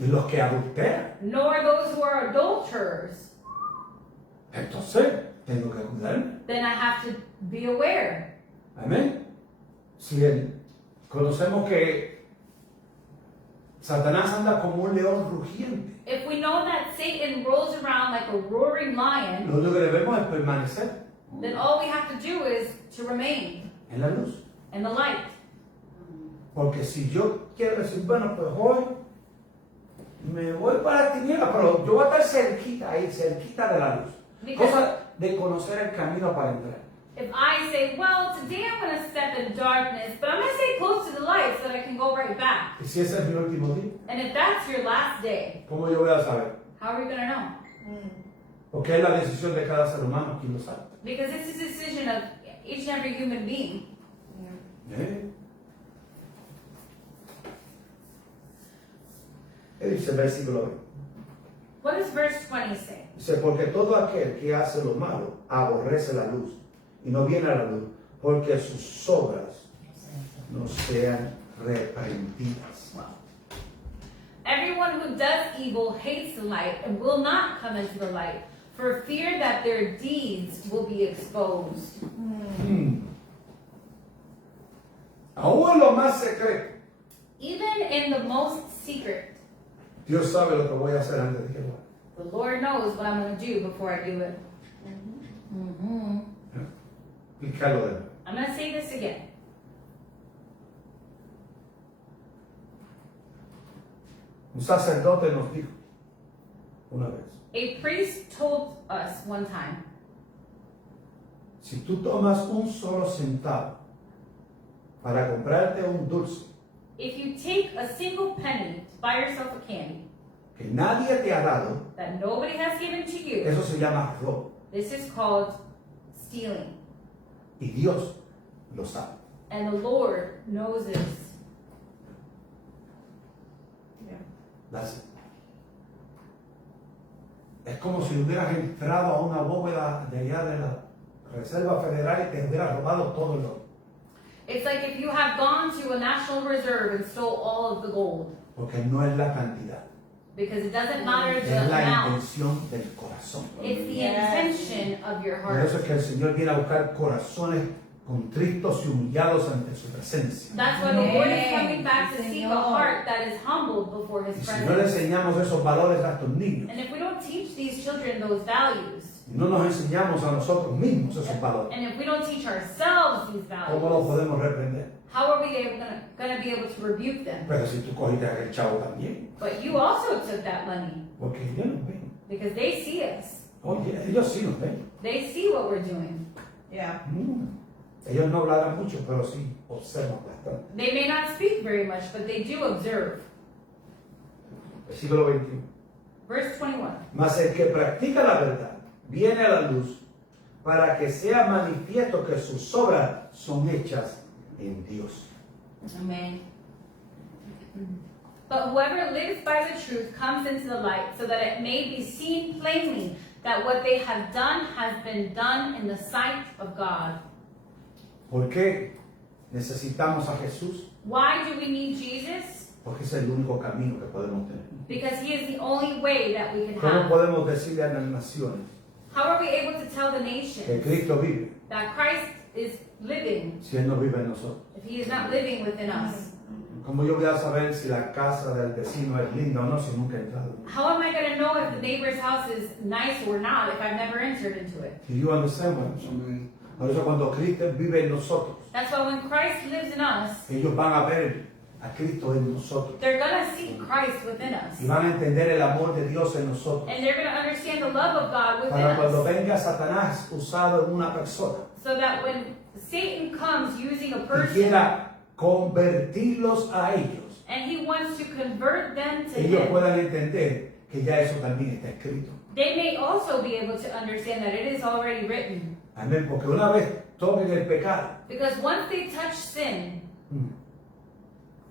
Y los que adulteran. nor those who are adulterers. Entonces, tengo que cuidarme. Then I have to be aware. Amén. Si conocemos que Satanás anda como un león rugiente, If we know that Satan rolls around like a roaring lion, lo único que debemos es permanecer then all we have to do is to remain en la luz. in the light. Porque si yo quiero decir, bueno, pues hoy me voy para la tiniebla, pero yo voy a estar cerquita ahí, cerquita de la luz. Because Cosa de conocer el camino para entrar. if I say, well, today I'm going to step in darkness, but I'm going to stay close to the light so that I can go right back. Y si ese es mi último día, And if that's your last day, ¿cómo yo voy a saber? how are you going to know? Porque es la decisión de cada ser humano quien lo sabe. Because it's a decision of each and every human being. ¿Eh? ¿Qué dice el versículo 20? What does verse 20 say? Dice, porque todo aquel que hace lo malo aborrece la luz y no viene a la luz, porque sus obras no sean reprendidas. Everyone who does evil hates the light and will not come into the light, for fear that their deeds will be exposed. Aún en lo más secreto, Even in the most secret, Dios sabe lo que voy a hacer antes de que lo haga. The Lord knows what I'm going to do before I do it. Mm-hmm. Explícalo de nuevo. I'm going to say this again. Un sacerdote nos dijo una vez, A priest told us one time, si tú tomas un solo centavo para comprarte un dulce if you take a single penny to buy yourself a candy que nadie te ha dado, that nobody has given to you, eso se llama robo. this is called stealing. Y Dios lo sabe. And the Lord knows this. That's it. Es como si hubieras entrado a una bóveda de allá de la Reserva Federal y te hubieras robado todo el oro. It's like if you have gone to a national reserve and stole all of the gold. Porque no es la cantidad, Because it doesn't matter the es la amount. intención del corazón. It's the Yes. intention of your Por heart. eso es que el Señor viene a buscar corazones contritos y humillados ante su presencia. That's why the Lord is Amen. coming back to seek a Señor. heart that is humbled before Y His si no le presence. enseñamos esos valores a estos niños, And if we don't teach these children those values, y no nos enseñamos a nosotros mismos esos valores, and if we don't teach ourselves these ¿cómo los values, podemos reprender? how are we going to be able to rebuke them? Pero si tú cogiste a aquel chavo también, But you also took that money porque ellos nos ven. because they see us. Oye, ellos sí nos ven. They see what we're doing. Yeah. Ellos no hablarán mucho, pero sí observan bastante. They may not speak very much, but they do observe. Versículo 21. Verse 21. Mas el que practica la verdad viene a la luz para que sea manifiesto que sus obras son hechas en Dios. Amen. But whoever lives by the truth comes into the light, so that it may be seen plainly that what they have done has been done in the sight of God. ¿Por qué necesitamos a Jesús? Why do we need Jesus? Porque es el único camino que podemos tener. Because He is the only way that we can ¿Cómo have. podemos decirle a las naciones How are we able to tell the que nations Cristo vive that Christ is living si Él no vive en nosotros? if He is not living within us? ¿Cómo yo voy a saber si la casa del vecino es linda o no si nunca he entrado? How am I going to know if the neighbor's house is nice or not if I've never entered into it? Do you understand what I'm saying? Por eso cuando Cristo vive en nosotros, That's why when Christ lives in us, ellos van a ver a Cristo en nosotros they're going to see Christ within us. y van a entender el amor de Dios en nosotros. And they're going to understand the love of God within Para cuando us. venga Satanás usado en una persona So that when Satan comes using a y person quiera convertirlos a ellos, and he wants to convert them to ellos him, puedan entender que ya eso también está escrito. they may also be able to understand that it is already written. Amén. Porque una vez tomen el pecado, Because once they touch sin,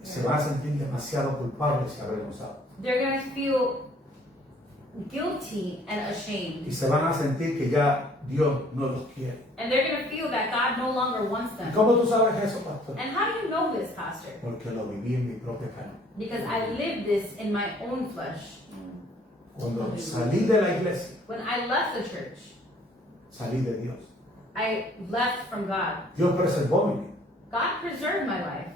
se van a sentir demasiado culpables y avergonzados. they're going to feel guilty and ashamed. Y se van a sentir que ya Dios no los quiere. And they're going to feel that God no longer wants ¿Y them. cómo tú sabes eso, pastor? And how do you know this, Pastor? Porque lo viví en mi propia carne. Because I live this in my own flesh. Cuando salí de la iglesia, When I left the church, salí de Dios. I left from God. Dios preservó mi vida. God preserved my life,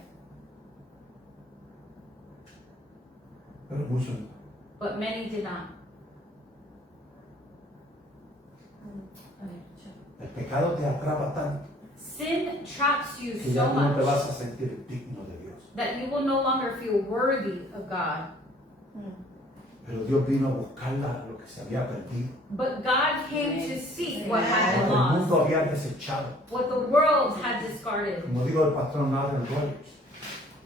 Pero muchos no. but many did not. El pecado te atrapa tanto Sin traps you que ya so tú no te much vas a sentir digno de Dios. that you will no longer feel worthy of God. Pero Dios vino a buscarla lo que se había perdido. But God came to seek what had Lo been que el lost, mundo había desechado. what the world had discarded. Como dijo el pastor Nathan Rogers,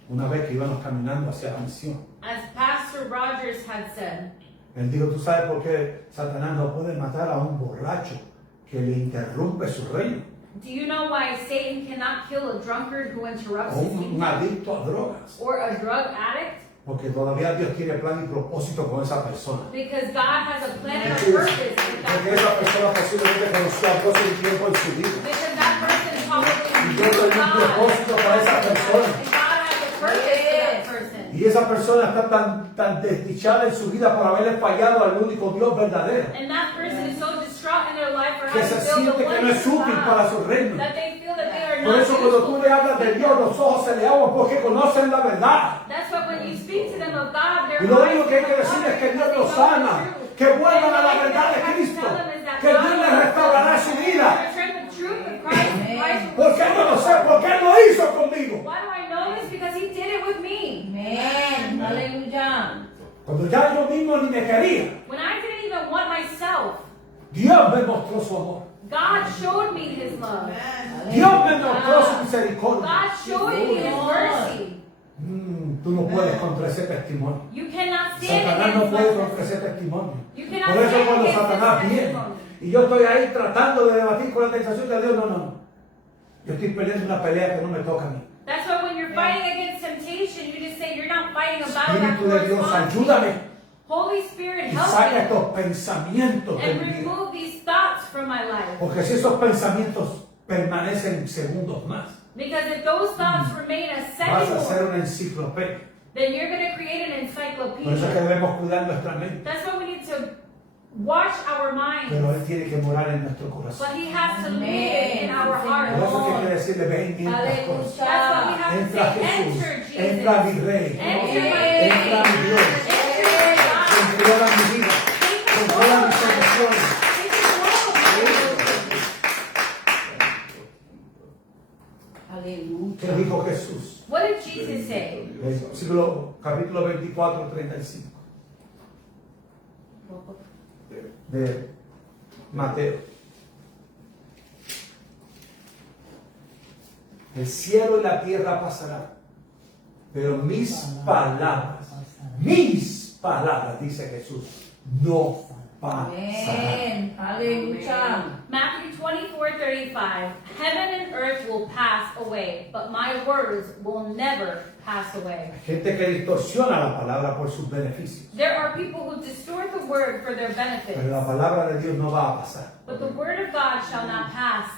una vez que íbamos caminando hacia la misión, As Pastor Rogers had said, él dijo, ¿tú sabes por qué Satanás no puede matar a un borracho que le interrumpe su reino? do you know why Satan cannot kill a drunkard who interrupts O his un kingdom? adicto a drogas. Or a drug addict? Porque todavía Dios tiene plan y propósito con esa persona. Because God has a plan and a Porque purpose with that porque esa person. persona posiblemente conoció a Dios un tiempo en su vida. Because that person probably Y knew Dios tenía un God. propósito para esa persona. And God has a purpose for that person. Y esa persona está tan desdichada en su vida por haberle fallado al único Dios verdadero, And that person is so distraught in their life for que having se failed siente the que one no es true útil para God, su reino. that they feel that they are Por not eso cuando tú useful. le hablas de Dios, los ojos se le aguan porque conocen la verdad. That's why when you speak to them of God, their Y lo eyes único que hay que become decir es que watery Dios because los they know ama, the truth. que vuelvan a ya yo mismo ni me quería, when I didn't even want myself, Dios me mostró su amor. God showed me His love. Dios me mostró su misericordia. God showed me His mercy. Tú no puedes contra ese testimonio. You cannot stand Satanás no against puede my contra ese testimonio. You cannot Por eso stand cuando against Satanás this viene testimony. y yo estoy ahí tratando de debatir con la tentación de Dios, no. Yo estoy peleando una pelea que no me toca a mí. That's why when you're fighting against temptation, you just say you're not fighting a battle that Espíritu de Dios, corresponds to ayúdame you. Holy Spirit, y help saca me estos pensamientos de and mi vida. remove these thoughts from my life. Porque si esos pensamientos permanecen segundos más, Because if those thoughts remain a vas second a ser more, una enciclopedia. then you're going to create an Por eso es que encyclopedia. debemos cuidar nuestra mente. That's why we need to watch our minds. Pero Él tiene que morar en nuestro corazón. But He has to live in our Por hearts. eso es que hay que decirle, ven y entra That's cosas. why we have to Entra say, Jesús, enter Jesus. entra mi Rey, Enter my entra mi King. Dios, Enter God. controla mi vida, Take controla mis control of my life. emociones. Take control of my life. Aleluya. ¿Qué dijo Jesús? What did Jesus say? Capítulo 24, 35 de Mateo. El cielo y la tierra pasarán, pero mis palabras, dice Jesús, no pasarán. Amén. Aleluya. Matthew 24:35. Heaven and earth will pass away, but my words will never pass away. Hay gente que distorsiona la palabra por sus beneficios, There are people who distort the word for their benefit, pero la palabra de Dios no va a pasar. but the word of God shall not pass.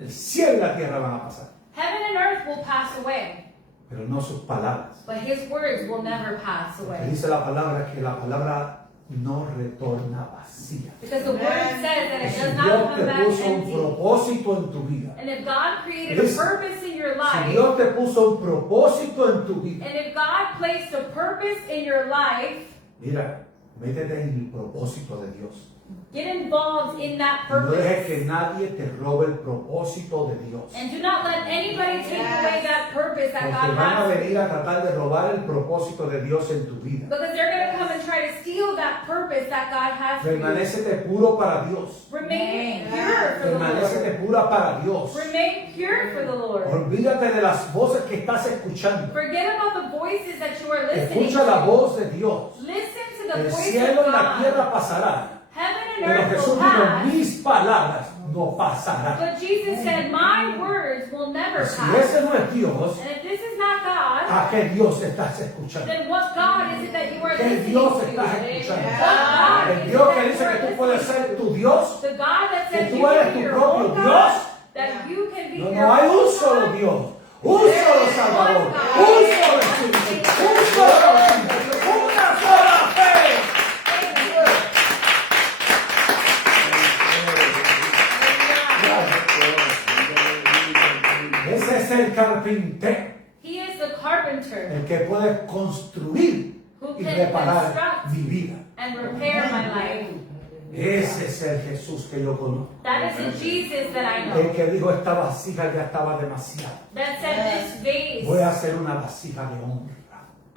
El cielo y la tierra van a pasar, Heaven and earth will pass away, pero no sus palabras. but His words will never pass Que away. dice la palabra que la palabra no retorna vacía. Because the word says that it Si does not Dios come te back puso un empty. propósito en tu vida, And if God created a Listen. purpose in your si life, Dios te puso un propósito en tu vida, and if God placed a purpose in your life, mira, métete en el propósito de Dios. get involved in that No dejes purpose. que nadie te robe el propósito de Dios. And do not let anybody take away that purpose that Porque God van a has. venir a tratar de robar el propósito de Dios en tu vida. Because they're going to come and try to steal that purpose that God has for you. Permanécete puro para Dios. Remain pure for the Lord. Permanécete pura para Dios. Remain pure for the Lord. Olvídate de las voces que estás escuchando. Forget about the voices that you are listening Escucha la to. voz de Dios. Listen to the El voice cielo of y la tierra God. pasarán, Heaven and pero earth Jesús will dijo, pass. mis palabras no pasarán. But Jesus said, my words will never Si pass. ese no es Dios, And if this is not God, ¿a qué Dios estás escuchando? then what God is it that you are ¿Qué listening Dios to? estás escuchando? What God El is it Dios que that dice you que are tú puedes listening ser to? tu Dios. The God that Que says tú you eres can be tu your propio own Dios. God, that you can be No, your no hay un own solo God. Dios, un solo Salvador, un solo Espíritu, un solo Bautista, una sola fe. Ese es el carpintero, He is the carpenter el que puede construir who y can reparar construct mi vida. and repair my life. Ese es el Jesús que yo conozco. That is the Jesus that I El know. que dijo esta vasija ya estaba demasiado. That said, this vase, Voy a hacer una vasija de honra.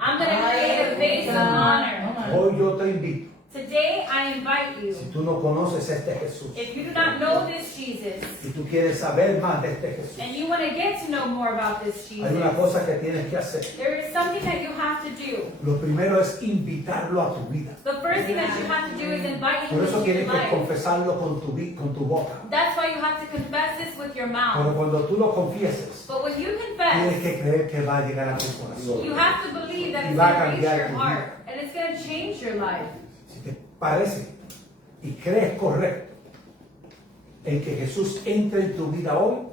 I'm going to create a vase of honor. Hoy yo te invito, Today, I invite you, si tú no conoces este Jesús, if you do not know this Jesus, si tú quieres saber más de este Jesús, and you want to get to know more about this hay una Jesus, cosa que tienes que hacer. there is something that you have to do. Lo primero es invitarlo a tu vida. The first thing that you have to do is invite him Por eso into your tienes que life. confesarlo con tu boca. That's why you have to confess this with your Pero mouth. cuando tú lo confieses, But when you tienes confess, que creer que va a llegar a tu corazón. you have to believe that Y it's va a going to reach cambiar your tu heart and it's going to change your life. Si te parece y crees correcto en que Jesús entre en tu vida hoy,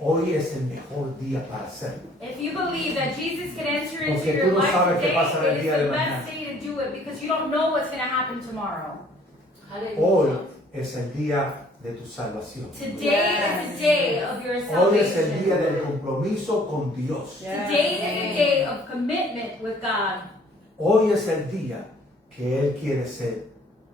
hoy es el mejor día para hacerlo. If you believe that Jesus can enter into Porque tú your no life sabes qué today, pasará el it is día de the mañana. best day to do it because you don't know what's going to happen tomorrow. Hoy es el día de tu salvación. Today is the day of your Hoy es el día salvation. del compromiso con Dios. Today is the day of commitment with God. Hoy es el día que Él quiere ser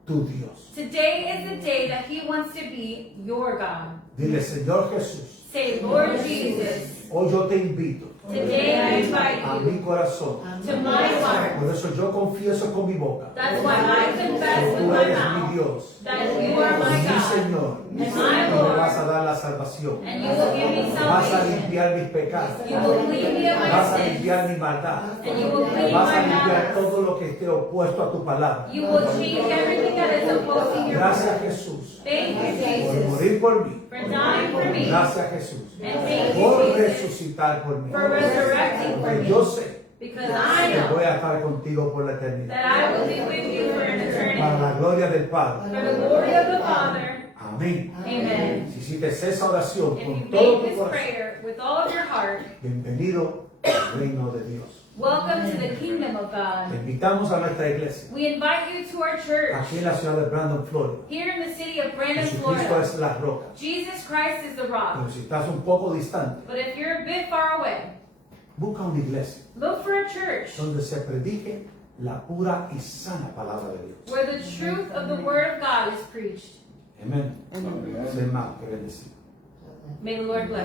tu Dios. Today is the day that He wants to be your God. Dile, Señor Jesús, Say, Lord Jesus, Hoy yo te invito Today I invite a you mi corazón. to my heart. Por eso yo confieso con mi boca That's why I que confess with tú my eres mi mouth Dios, that you are my mi God, Señor, and my y me Lord, vas a dar la salvación. and you will give me Vas a salvation. limpiar mis pecados. You will clean me of Vas my a sins, limpiar mi maldad. and you will clean Vas a my limpiar mouth. todo lo que esté opuesto a tu palabra. You will change everything that is opposing your Gracias word. Jesús Thank you, por Jesus, morir por mí. for dying for me, Gracias Jesús and thank por you, Jesus, resucitar por mí. for resurrecting for Porque me, yo sé because I que voy know a estar contigo por la eternidad. that I will be with you for an Para eternity. la gloria del Padre. For the glory of the Father, Amén. amen. Si hiciste esa oración If con you todo made tu this corazón, prayer with all of your heart, bienvenido al reino de Dios. welcome to the kingdom of Te God. invitamos a nuestra iglesia, We invite you to our church aquí en la ciudad de Brandon, Florida. here in the city of Brandon, Jesucristo Florida. es la roca. Jesus Christ is the rock. Pero si estás un poco distante, But if you're a bit far away, busca una iglesia look for a church donde se predique la pura y sana palabra de Dios. where the truth of the word of God is preached. Amén. Amen. Ser más que bendecido. May the Lord bless.